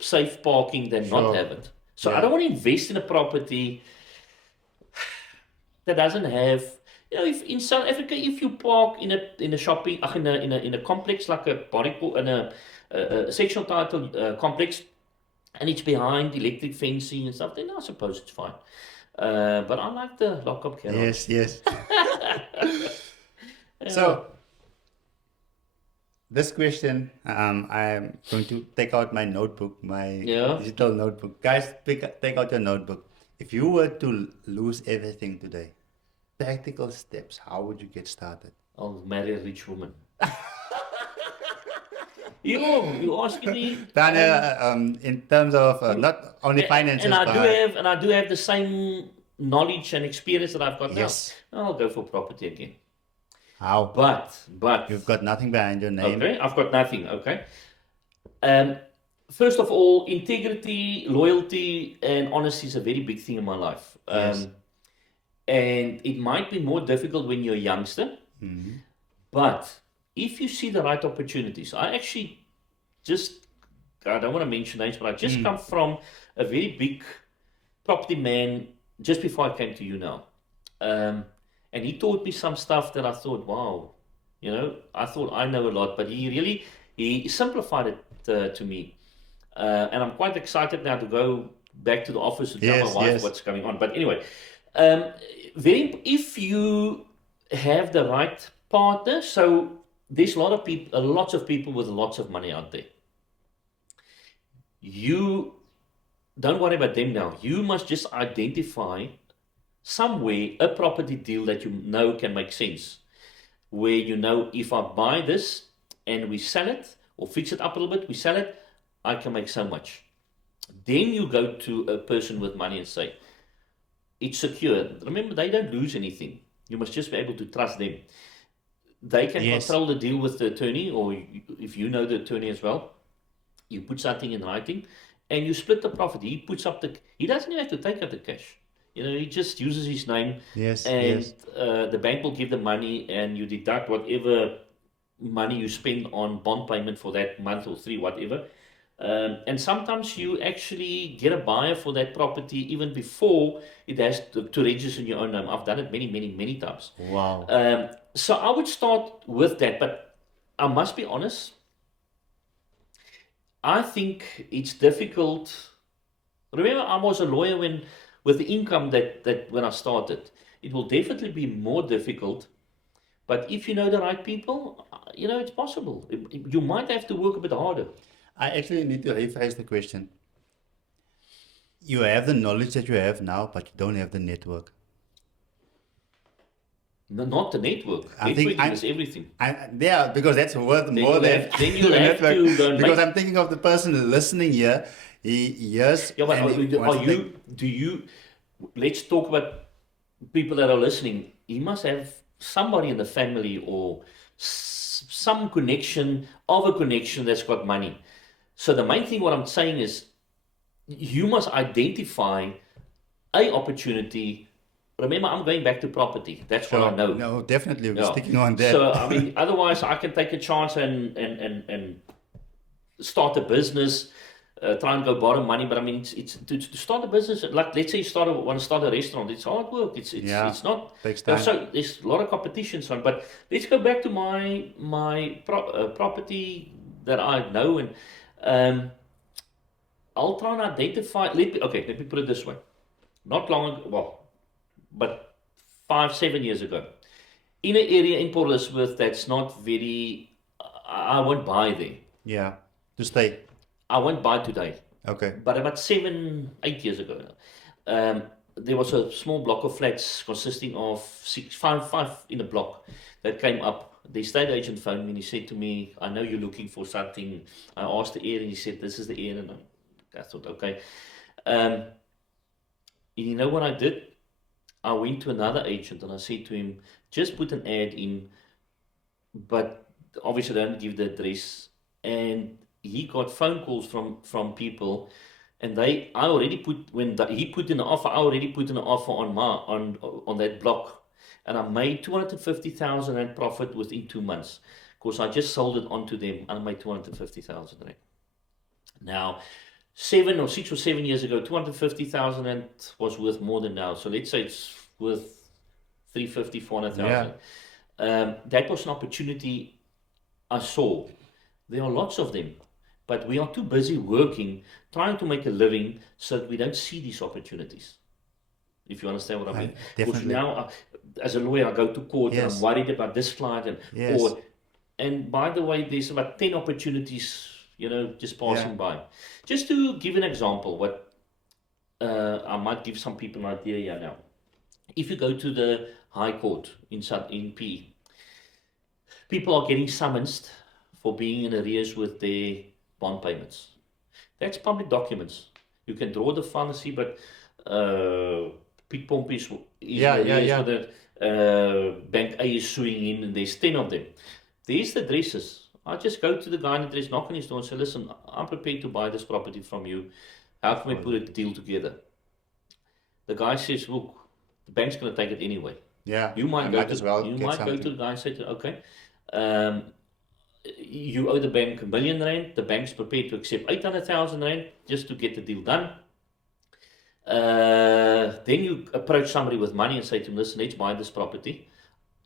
safe parking than not have it. So I don't want to invest in a property that doesn't have. If in South Africa, if you park in a shopping, in a complex like a body in a sectional title complex, and it's behind electric fencing and stuff, then I suppose it's fine. But I like the lock-up garage. Yes. So. This question, I'm going to take out my notebook, my digital notebook. Guys, take out your notebook. If you were to lose everything today, practical steps, how would you get started? I'll marry a rich woman. You asking me? Tanya, in terms of not only finances, and I do have the same knowledge and experience that I've got now. I'll go for property again. How? But You've got nothing behind your name. Okay, I've got nothing. Okay. first of all, integrity, loyalty, and honesty is a very big thing in my life. Yes. And it might be more difficult when you're a youngster, but if you see the right opportunities, I actually just, I don't want to mention names, but I just come from a very big property man just before I came to you now. And he taught me some stuff that I thought, wow, I thought I know a lot, but he simplified it to me. And I'm quite excited now to go back to the office to tell my Yes, wife yes. what's going on. But anyway, if you have the right partner, so there's lots of people with lots of money out there. You don't worry about them now. You must just identify somewhere a property deal that you know can make sense, where if I buy this and we sell it or fix it up a little bit, we sell it, I can make so much. Then you go to a person with money and say, it's secure. Remember, they don't lose anything. You must just be able to trust them. They can Yes. control the deal with the attorney, or if you know the attorney as well, you put something in writing and you split the profit. He doesn't even have to take out the cash. He just uses his name, Yes, and yes. the bank will give the money, and you deduct whatever money you spend on bond payment for that month or 3, whatever. And sometimes you actually get a buyer for that property even before it has to register in your own name. I've done it many, many, many times. Wow. So I would start with that, but I must be honest. I think it's difficult. Remember, I was a lawyer with the income that when I started. It will definitely be more difficult. But if you know the right people, it's possible. You might have to work a bit harder. I actually need to rephrase the question. You have the knowledge that you have now, but you don't have the network. No, not the network. I think Networking is everything. Yeah, because that's worth more you'll than have- then you'll the have network. to go and Because make- I'm thinking of the person listening here. He hears Yeah, but and he wants to let's talk about people that are listening. He must have somebody in the family or some connection of a connection that's got money. So the main thing what I'm saying is you must identify a opportunity. Remember, I'm going back to property. That's what I know. No, definitely. We're Yeah. sticking on that. So I mean, otherwise I can take a chance and start a business, try and go borrow money. But I mean, it's to start a business. Like let's say you want to start a restaurant. It's hard work. Yeah, It's not. takes time. So there's a lot of competition. So, but let's go back to my property that I know, and I'll try and identify. Let me put it this way. Not long ago, well, but 5-7 years ago, in an area in Port Elizabeth that's not very, I won't buy there. Yeah, to stay. I won't buy today. Okay. But about 7-8 years ago, there was a small block of flats consisting of five in a block that came up. The estate agent phoned me and he said to me, I know you're looking for something. I asked the area and he said, this is the area. And I thought, okay. And you know what I did? I went to another agent and I said to him, just put an ad in, but obviously don't give the address. And he got phone calls from people, and he put in an offer. I already put in an offer on that block, and I made 250,000 rand profit within 2 months because I just sold it onto them and I made 250,000 rand. Now, 6 or 7 years ago, 250,000 rand was worth more than now. So let's say it's worth 350, 400,000. That was an opportunity I saw. There are lots of them, but we are too busy working, trying to make a living, so that we don't see these opportunities. If you understand what I mean. Because Definitely. now, as a lawyer, I go to court and Yes. I'm worried about this client. Yes. And by the way, there's about 10 opportunities, just passing by. Just to give an example, what I might give some people an idea here now. If you go to the High Court in PE, people are getting summoned for being in arrears with their bond payments. That's public documents. You can draw the fantasy, but Piet Pomp is in arrears with the bank A is suing him, and there's 10 of them. There's the addresses I just go to the guy that is knocking his door and say, listen, I'm prepared to buy this property from you. How can we put a deal together? The guy says, look, the bank's going to take it anyway. Yeah, You might I go might to as well you get might go something. to the guy and say, okay, you owe the bank R1 million. The bank's prepared to accept 800,000 rand just to get the deal done. Then you approach somebody with money and say to them, listen, let's buy this property.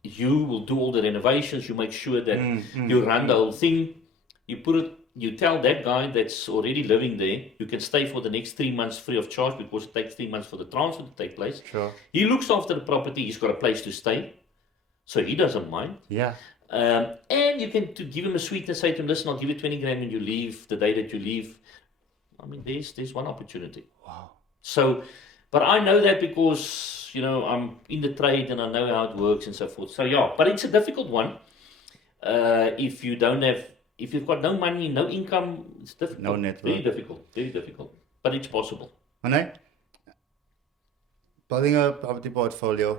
You will do all the renovations. You make sure that you run the whole thing. You tell that guy that's already living there, you can stay for the next 3 months free of charge because it takes 3 months for the transfer to take place. Sure. He looks after the property. He's got a place to stay, so he doesn't mind. Yeah. And you can to give him a sweet and say to him, listen, I'll give you 20 grand when you leave, the day that you leave. I mean, there's one opportunity. Wow. So, but I know that because, I'm in the trade and I know how it works and so forth. So, yeah, but it's a difficult one. If you've got no money, no income, it's difficult. No network. Very difficult. But it's possible. Morne, building a property portfolio,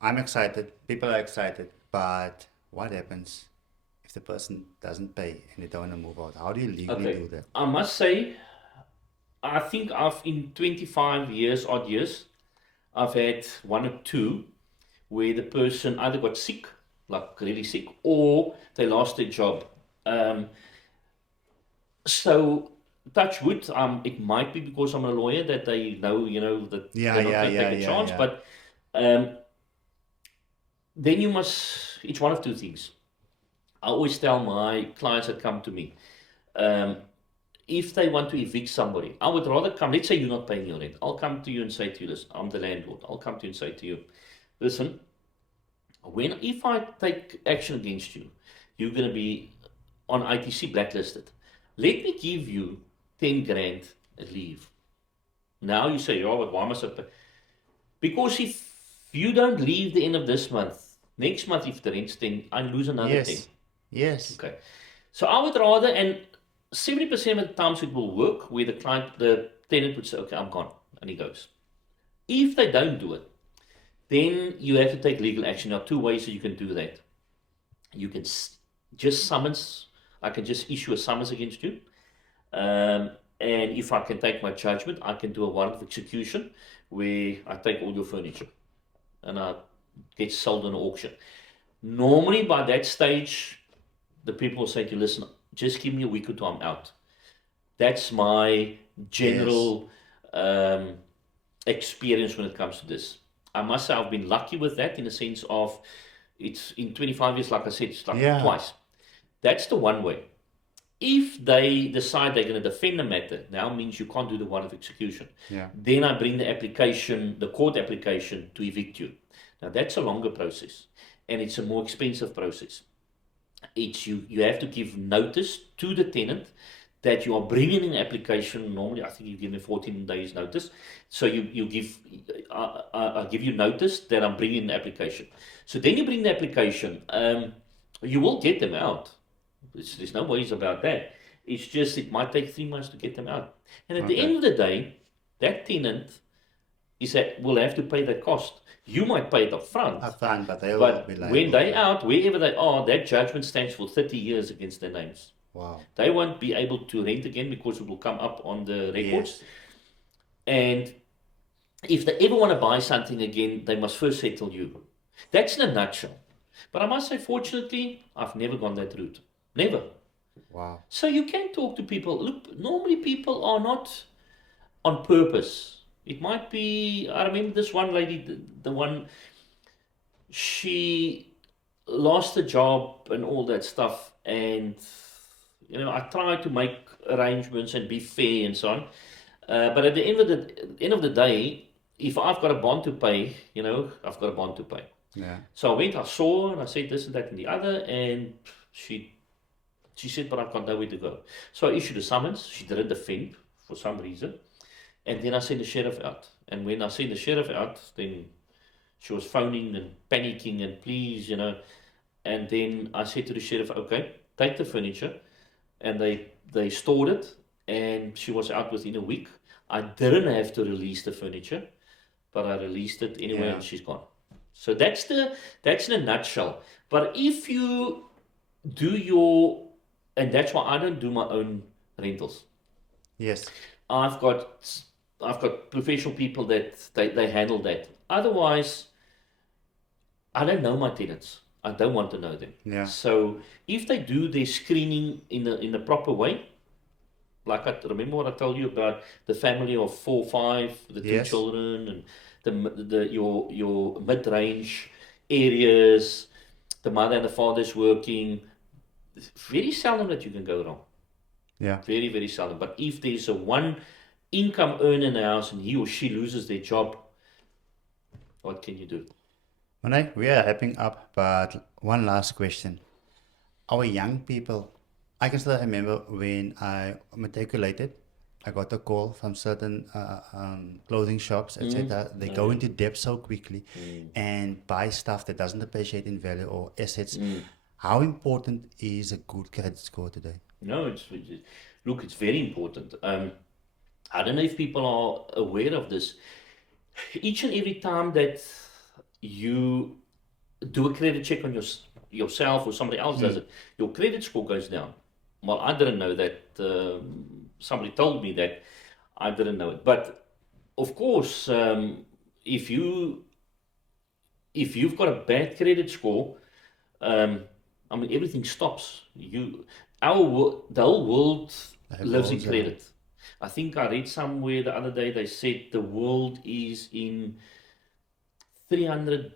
I'm excited. People are excited. But what happens if the person doesn't pay and they don't want to move out? How do you legally do that? I must say, I think in 25 years, odd years, I've had one or two where the person either got sick, like really sick, or they lost their job. So, touch wood, it might be because I'm a lawyer that they know, that they're not going to take a chance. But then it's one of two things. I always tell my clients that come to me, if they want to evict somebody, I would rather come, let's say you're not paying your rent. I'll come to you and say to you, listen, I'm the landlord. I'll come to you and say to you, listen, if I take action against you, you're going to be on ITC blacklisted. Let me give you 10 grand a leave. Now you say, oh, but why must I pay? Because if you don't leave the end of this month, next month if the rent's 10, I lose another 10. Yes. Okay. So I would rather, and 70% of the times it will work where the tenant would say, okay, I'm gone, and he goes. If they don't do it, then you have to take legal action. There are two ways that you can do that. You can just summons, I can just issue a summons against you. And if I can take my judgment, I can do a warrant of execution where I take all your furniture and I get sold on auction. Normally by that stage, the people will say to you, listen, just give me a week or two, I'm out. That's my general experience when it comes to this. I must say I've been lucky with that in the sense of it's in 25 years, like I said, it's like twice. That's the one way. If they decide they're going to defend the matter, now means you can't do the warrant of execution. Yeah. Then I bring the court application to evict you. Now that's a longer process and it's a more expensive process. It's you have to give notice to the tenant that you are bringing an application. Normally, I think you give me 14 days notice. So you give, I give you notice that I'm bringing an application. So then you bring the application. You will get them out. There's no ways about that. It's just it might take 3 months to get them out. And at the end of the day, that tenant will have to pay that cost. You might pay it up front. But they will be liable. When they out, wherever they are, that judgment stands for 30 years against their names. Wow. They won't be able to rent again because it will come up on the records. Yes. And if they ever want to buy something again, they must first settle you. That's in a nutshell. But I must say, fortunately, I've never gone that route. Never. Wow. So you can talk to people. Look, normally people are not on purpose. It might be, I remember this one lady, the one, she lost a job and all that stuff. And, I tried to make arrangements and be fair and so on. But at the end of the day, if I've got a bond to pay, I've got a bond to pay. Yeah. So I saw her and I said this and that and the other. And she said, but I've got nowhere to go. So I issued a summons. She didn't defend for some reason. And then I sent the sheriff out. And when I sent the sheriff out, then she was phoning and panicking and please, And then I said to the sheriff, okay, take the furniture. And they stored it. And she was out within a week. I didn't have to release the furniture, but I released it anyway and she's gone. So that's in a nutshell. But if you and that's why I don't do my own rentals. Yes. I've got professional people that they handle that. Otherwise, I don't know my tenants. I don't want to know them. Yeah. So if they do their screening in a proper way, like I remember what I told you about the family of 4, 5, the 2 Yes. children, and your mid-range areas, the mother and the father's working. Very seldom that you can go wrong. Yeah. Very, very seldom. But if there's a one income earner in the house and he or she loses their job, what can you do? Morne, we are wrapping up, but one last question. Our young people, I can still remember when I matriculated, I got a call from certain clothing shops, etc. They go into debt so quickly and buy stuff that doesn't appreciate in value or assets. How important is a good credit score today? No, look, it's very important. I don't know if people are aware of this. Each and every time that you do a credit check on yourself or somebody else does it, your credit score goes down. Well, I didn't know that. Somebody told me that. I didn't know it. But of course, if you've got a bad credit score, I mean everything stops. The whole world lives in credit. I think I read somewhere the other day they said the world is in 300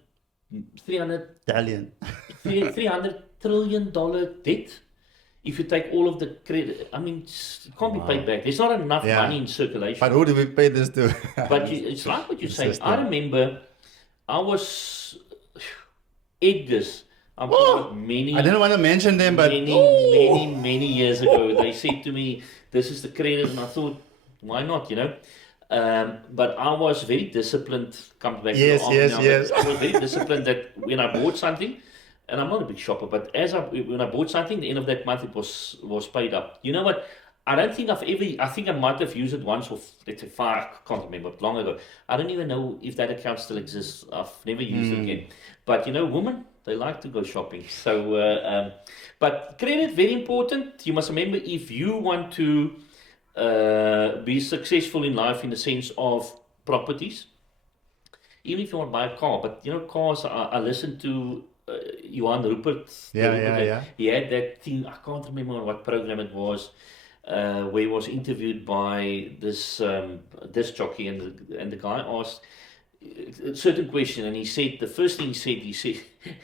Italian. $300 trillion debt. If you take all of the credit, I mean, it can't be paid back. There's not enough Yeah. money in circulation. But who do we pay this to? But it's like what you say. System. I remember I was Edgar's. I'm talking many, I didn't want to mention them, but many years ago. They said to me, "This is the credit," and I thought, "Why not?" You know. But I was very disciplined. Comes back Yes, to the yes, army now, yes. but I was very disciplined that when I bought something, and I'm not a big shopper, but when I bought something, the end of that month it was paid up. You know what? I don't think I think I might have used it once or let's say 5, I can't remember, but long ago. I don't even know if that account still exists. I've never used it again. But you know, women, they like to go shopping. So, but credit, very important. You must remember if you want to be successful in life in the sense of properties, even if you want to buy a car, but you know, cars, I listened to Johan Rupert. Yeah. He had that thing, I can't remember what program it was, where he was interviewed by this disc jockey, and the guy asked a certain question, and he said, the first thing he said,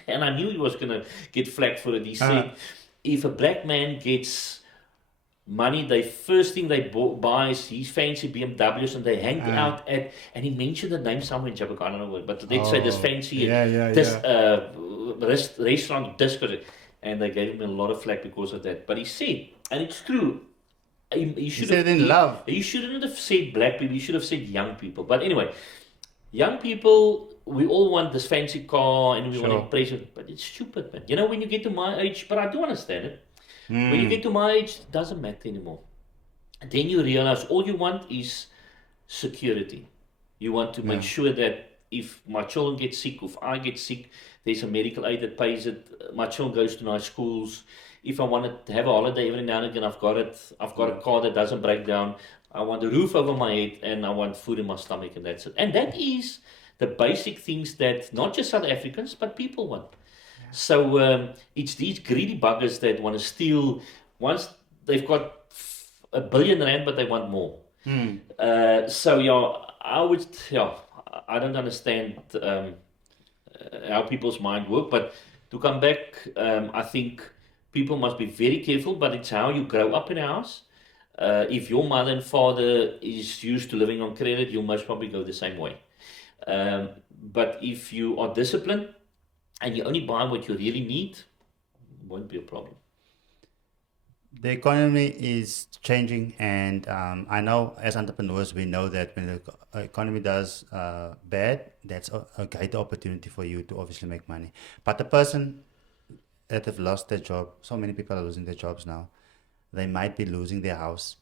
and I knew he was going to get flack for it. He said, if a black man gets money, the first thing they buy is his fancy BMWs, and they hang out at, and he mentioned the name somewhere in Jabberwock, I don't know where, but let's say this fancy restaurant disc, and they gave him a lot of flack because of that. But he said, and it's true, he said it in love. He shouldn't have said black people, he should have said young people. But anyway, young people, we all want this fancy car and we want to impress it, but it's stupid, man. You know, when you get to my age, but I do understand it. When you get to my age, it doesn't matter anymore. And then you realize all you want is security. You want to make sure that if my children get sick, if I get sick, there's a medical aid that pays it. My children goes to nice schools. If I want to have a holiday every now and again, I've got it. I've got a car that doesn't break down. I want a roof over my head and I want food in my stomach, and that's it. And that is the basic things that not just South Africans, but people want. So it's these greedy buggers that want to steal. Once they've got R1 billion, but they want more. So I don't understand how people's mind work. But to come back, I think people must be very careful. But it's how you grow up in a house. If your mother and father is used to living on credit, you most probably go the same way. But if you are disciplined and you only buy what you really need, it won't be a problem. The economy is changing, and I know as entrepreneurs, we know that when the economy does bad, that's a great opportunity for you to obviously make money. But the person that have lost their job, so many people are losing their jobs now, they might be losing their house.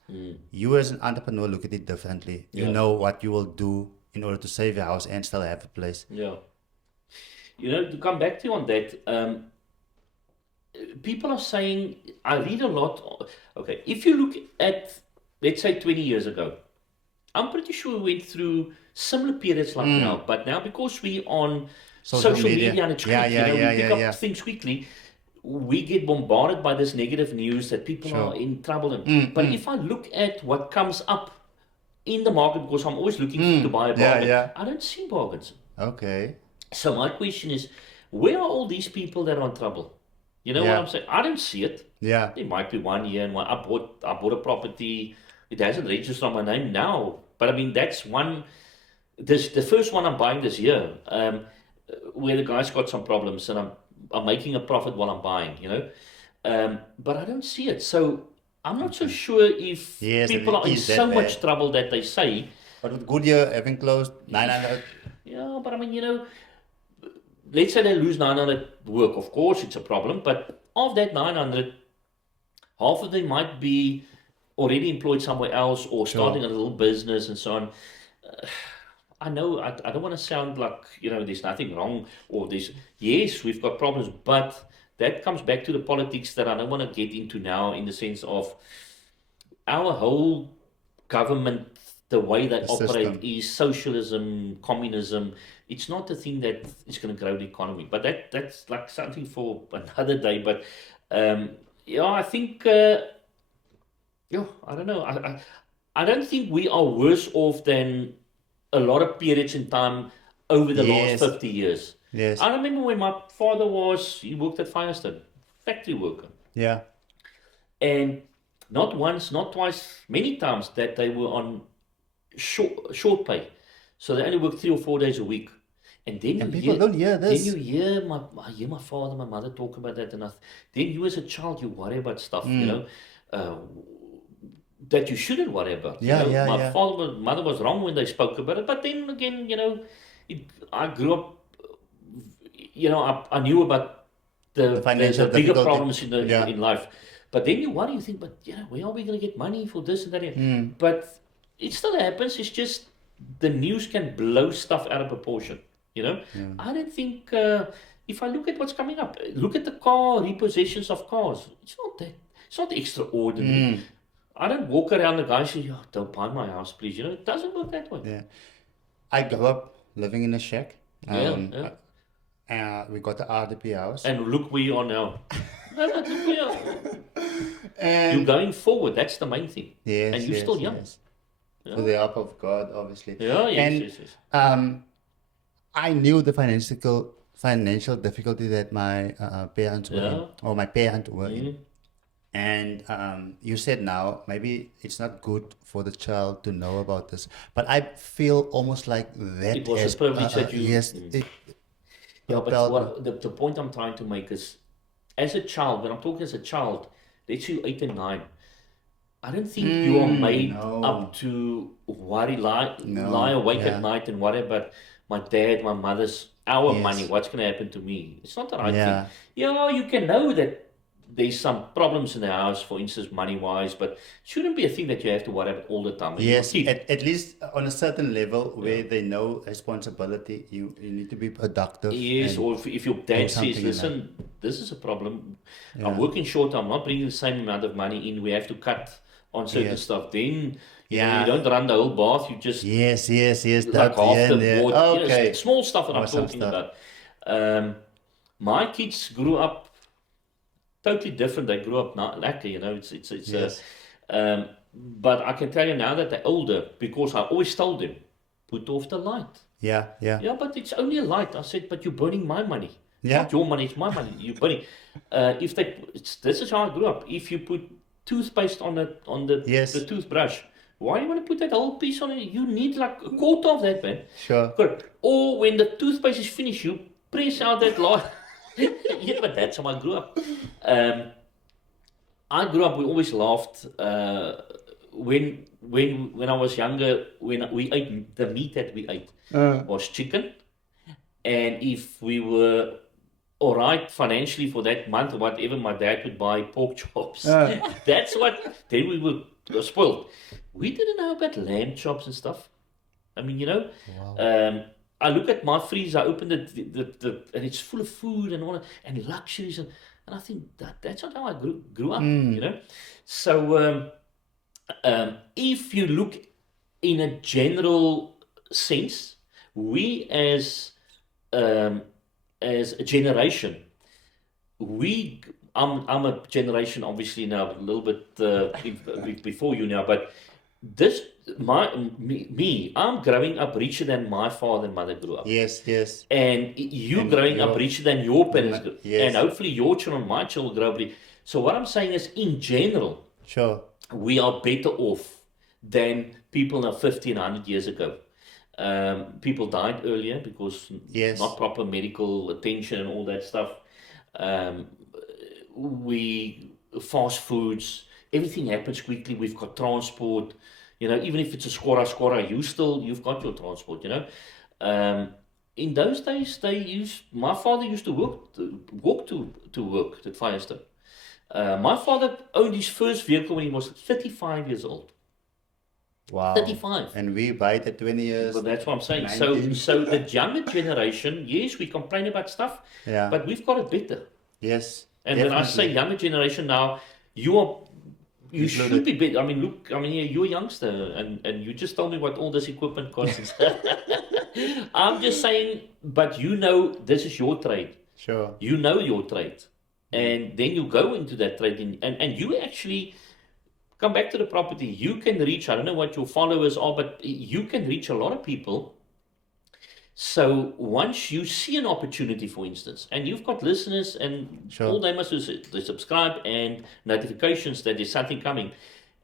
You as an entrepreneur look at it differently. You know what you will do in order to save your house and still have a place. Yeah. You know, to come back to you on that, people are saying, I read a lot. Okay, if you look at, let's say 20 years ago, I'm pretty sure we went through similar periods like now, but now because we on social media and it's quick, we pick up things quickly, we get bombarded by this negative news that people are in trouble. But if I look at what comes up in the market, because I'm always looking to buy a bargain, I don't see bargains. Okay. So my question is, where are all these people that are in trouble? You know what I'm saying? I don't see it. Yeah. There might be one year and one. I bought a property. It hasn't registered on my name now, but I mean that's one. This the first one I'm buying this year, where the guy's got some problems and I'm making a profit while I'm buying. But I don't see it. So I'm not so sure if people are in so much trouble that they say. But with Goodyear having closed 900. Yeah, but I mean, let's say they lose 900 work. Of course, it's a problem. But of that 900, half of them might be already employed somewhere else or starting a little business and so on. I know I don't want to sound like, there's nothing wrong or this. Yes, we've got problems, but that comes back to the politics that I don't want to get into now, in the sense of our whole government, the way they operate is socialism, communism. It's not the thing that is going to grow the economy. But that's like something for another day. But I think, I don't know. I don't think we are worse off than a lot of periods in time over the last 50 years. Yes. I remember when my father he worked at Firestone, factory worker. Yeah. And not once, not twice, many times that they were on short pay. So they only worked 3 or 4 days a week. And then people don't hear this. Then you hear my father, my mother talk about that. And then you as a child, you worry about stuff, that you shouldn't worry about. My father, mother was wrong when they spoke about it. But then again, I grew up, I knew about the bigger problems in life. But then you worry, you think, but where are we going to get money for this and that? But it still happens. It's just the news can blow stuff out of proportion. I don't think, if I look at what's coming up, look at the car repossessions of cars. It's not extraordinary. I don't walk around the guy and say, don't buy my house, please. It doesn't work that way. Yeah. I grew up living in a shack. We got the RDP house. And look where you are now. And you're going forward. That's the main thing. Yes, and you're still young. Yes. For the help of God, obviously. Yes. I knew the financial difficulty that my parents were in, or my parent were in. And you said now, maybe it's not good for the child to know about this. But I feel almost like that it was a privilege that you... Yes. But the point I'm trying to make is, as a child, when I'm talking as a child, let's say 8 and 9, I don't think you are made up to worry, lie awake at night and worry about my dad, my mother's, our money, what's going to happen to me. It's not the right thing. You can know that there's some problems in the house, for instance, money-wise, but it shouldn't be a thing that you have to worry about all the time. Yes, at least on a certain level where they know responsibility, you need to be productive. Yes, or if your dad says, listen, this is a problem. I'm working short, I'm not bringing the same amount of money in, we have to cut on certain stuff. Then you don't run the whole bath, you just... Yes. Like half the water. Okay. Small stuff that I'm talking about. My kids grew up totally different. They grew up not lucky, but I can tell you now that they're older, because I always told them, put off the light. Yeah, but it's only a light. I said, but you're burning my money. It's Yeah. not your money, it's my money. You're burning. This is how I grew up. If you put toothpaste on the toothbrush, why do you want to put that whole piece on it? You need like a quarter of that, man. Sure. Good. Or when the toothpaste is finished, you press out that light. But that's how I grew up. We always laughed when I was younger, when we ate, the meat that we ate was chicken. And if we were all right financially for that month or whatever, my dad would buy pork chops. That's what, then we were spoiled. We didn't know about lamb chops and stuff. I mean, wow. I look at my freezer, I open it, and it's full of food and all that, and luxuries. And And I think that's not how I grew up, you know. So if you look in a general sense, we as a generation, I'm a generation obviously now a little bit before you now, but this I'm growing up richer than my father and mother grew up. Yes, yes. And you And growing up your- richer than your parents grew. Yes. And hopefully your children, my children grow up. So what I'm saying is, in general, Sure. we are better off than people now 50 and 100 years ago. People died earlier because Yes. not proper medical attention and all that stuff. We fast foods, everything happens quickly. We've got transport, you know, even if it's a squara, you've got your transport, you know. In those days, my father used to walk to work at Firestone. My father owned his first vehicle when he was 35 years old. Wow. 35. And we buy it at 20 years. But that's what I'm saying. 19. So the younger generation, yes, we complain about stuff, Yeah. but we've got it better. Yes. And when I say definitely. younger generation now, you should be better. I mean, look, you're a youngster, and you just told me what all this equipment costs. I'm just saying, but you know, this is your trade. Sure. You know your trade, and then you go into that trade, and you actually come back to the property. You can reach, I don't know what your followers are, but you can reach a lot of people. So once you see an opportunity, for instance, and you've got listeners, and Sure. all they must do is they subscribe and notifications that there's something coming,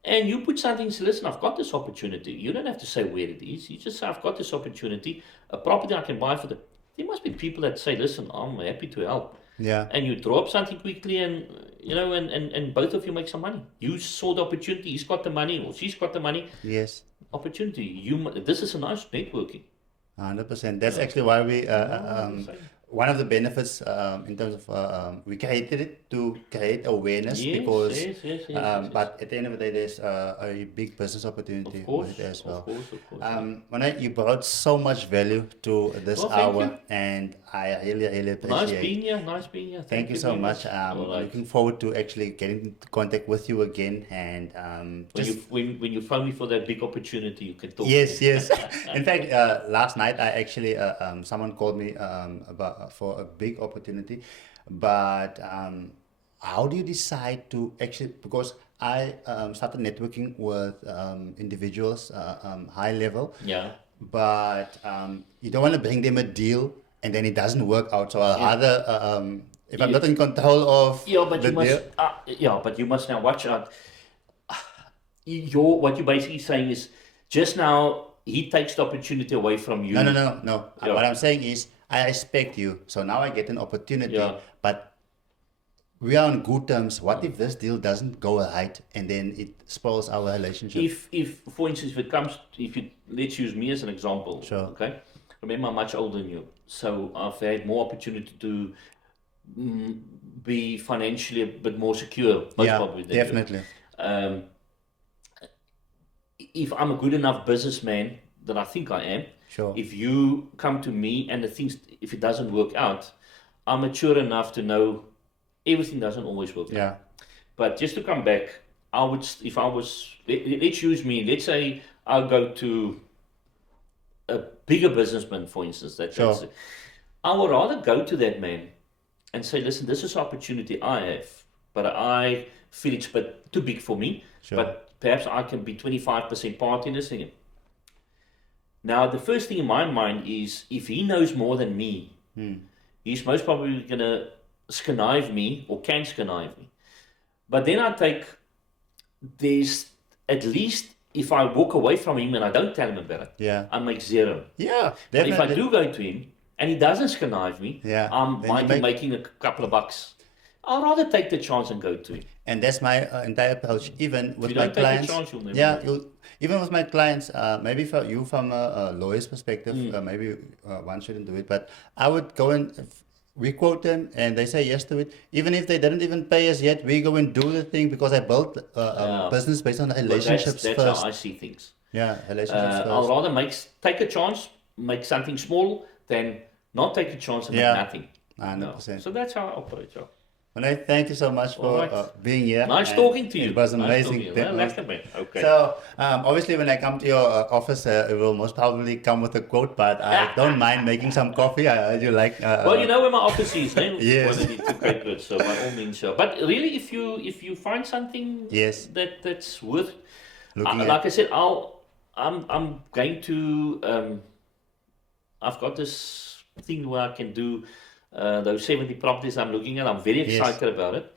and you put something and say, listen, I've got this opportunity. You don't have to say where it is. You just say, I've got this opportunity, a property I can buy for there must be people that say, listen, I'm happy to help. Yeah. And you draw up something quickly, and you know, and both of you make some money. You saw the opportunity, he's got the money, or she's got the money. Yes. Opportunity. This is a nice networking. 100%. That's actually why we, one of the benefits in terms of, we created it to create awareness Yes, because, yes. but at the end of the day, there's a big business opportunity Of course, with it as well. of course. Morne, you brought so much value to this Well, thank hour, you. and I really Nice appreciate being here. Nice being here. Thank you so very much. All right. Looking forward to actually getting into contact with you again, and When you phone me for that big opportunity, you can talk. yes. In fact, last night I actually someone called me about for a big opportunity, but how do you decide to actually, because I started networking with individuals high level, Yeah. but you don't want to bring them a deal and then it doesn't work out. So I'd rather if I'm not in control of Yeah, but the you must. deal. But you must now watch out. What you're basically saying is, just now he takes the opportunity away from you. No. Yeah. What I'm saying is, I respect you. So now I get an opportunity, Yeah. but we are on good terms. What if this deal doesn't go right and then it spoils our relationship? If for instance, let's use me as an example. Sure. Okay. Remember, I'm much older than you, so I've had more opportunity to be financially a bit more secure. Most Yeah, probably than you. definitely. If I'm a good enough businessman that I think I am, Sure. if you come to me and if it doesn't work out, I'm mature enough to know everything doesn't always work out. Yeah. But just to come back, let's use me, let's say I'll go to a bigger businessman, for instance, Sure. I would rather go to that man and say, listen, this is an opportunity I have, but I feel it's a bit too big for me, Sure. but perhaps I can be 25% part in this thing. Now, the first thing in my mind is, if he knows more than me, he's most probably going to connive me or can connive me. But then there's at least, if I walk away from him and I don't tell him about it, Yeah. I make zero. Yeah. But if I Definitely. do go to him and he doesn't connive me, Yeah, I then might you be make- making a couple of bucks. I'd rather take the chance and go to him. And that's my entire approach. Even with you my don't take the clients, chance, you'll never yeah, know. even with my clients, maybe for you from a lawyer's perspective, Mm. maybe one shouldn't do it. But I would go and we quote them, and they say yes to it. Even if they didn't even pay us yet, we go and do the thing because I built business based on But relationships that's first. how I see things. Yeah, relationships I'll first. rather take a chance, make something small, than not take a chance and Yeah. make nothing. 100%. So that's how I operate. Yeah. Well, thank you so much for Alright. being here. Nice and talking to you. It was Nice amazing. talking to you. Well, lekker man. Okay. So, obviously, when I come to your office, it will most probably come with a quote, but I don't mind making some coffee. I heard you like. Well, you know where my office is, then. Yes. When I need to create it, so by all means, so. But really, if you find something Yes. that's worth, Looking at- like I said, I'm going to I've got this thing where I can do those 70 properties I'm looking at. I'm very excited about it.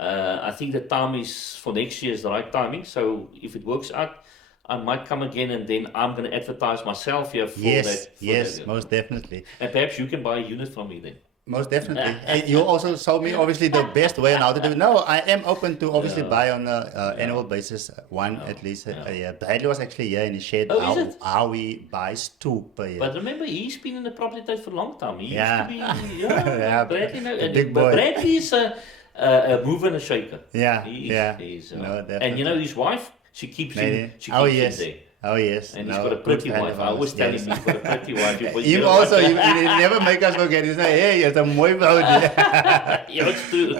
I think the time is for next year is the right timing. So if it works out, I might come again, and then I'm going to advertise myself here for Yes, that. For yes, that. most definitely. And perhaps you can buy a unit from me then. Most definitely. And you also showed me obviously the best way on how to do it. No, I am open to obviously buy on an annual basis, one at least a year. Bradley was actually here and he shared Oh, is it? how he buys two per year. But remember, he's been in the property trade for a long time. He Yeah. used to be, Yeah, Bradley, a big boy. But Bradley is a mover and a shaker. Yeah, He is, yeah. he is, No, and you know his wife, she keeps him. She keeps Oh him yes. there. Oh yes. And No, he's got a good pretty friend wife. of I always ours, tell yes. him he's got a pretty wife. You also, you never make us forget. You say, hey, it's a mooi vrouw. Yeah, it's true.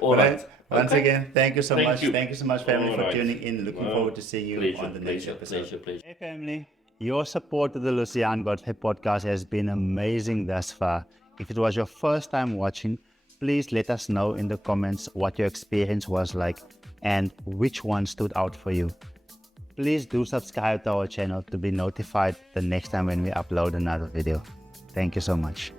All right. Once Okay. again, thank you so Thank much. you. Thank you so much, family, All for right. tuning in. Looking Well, forward to seeing you pleasure, on the next pleasure, episode. pleasure. Hey family, your support to the Lucian Godfrey podcast has been amazing thus far. If it was your first time watching, please let us know in the comments what your experience was like and which one stood out for you. Please do subscribe to our channel to be notified the next time when we upload another video. Thank you so much.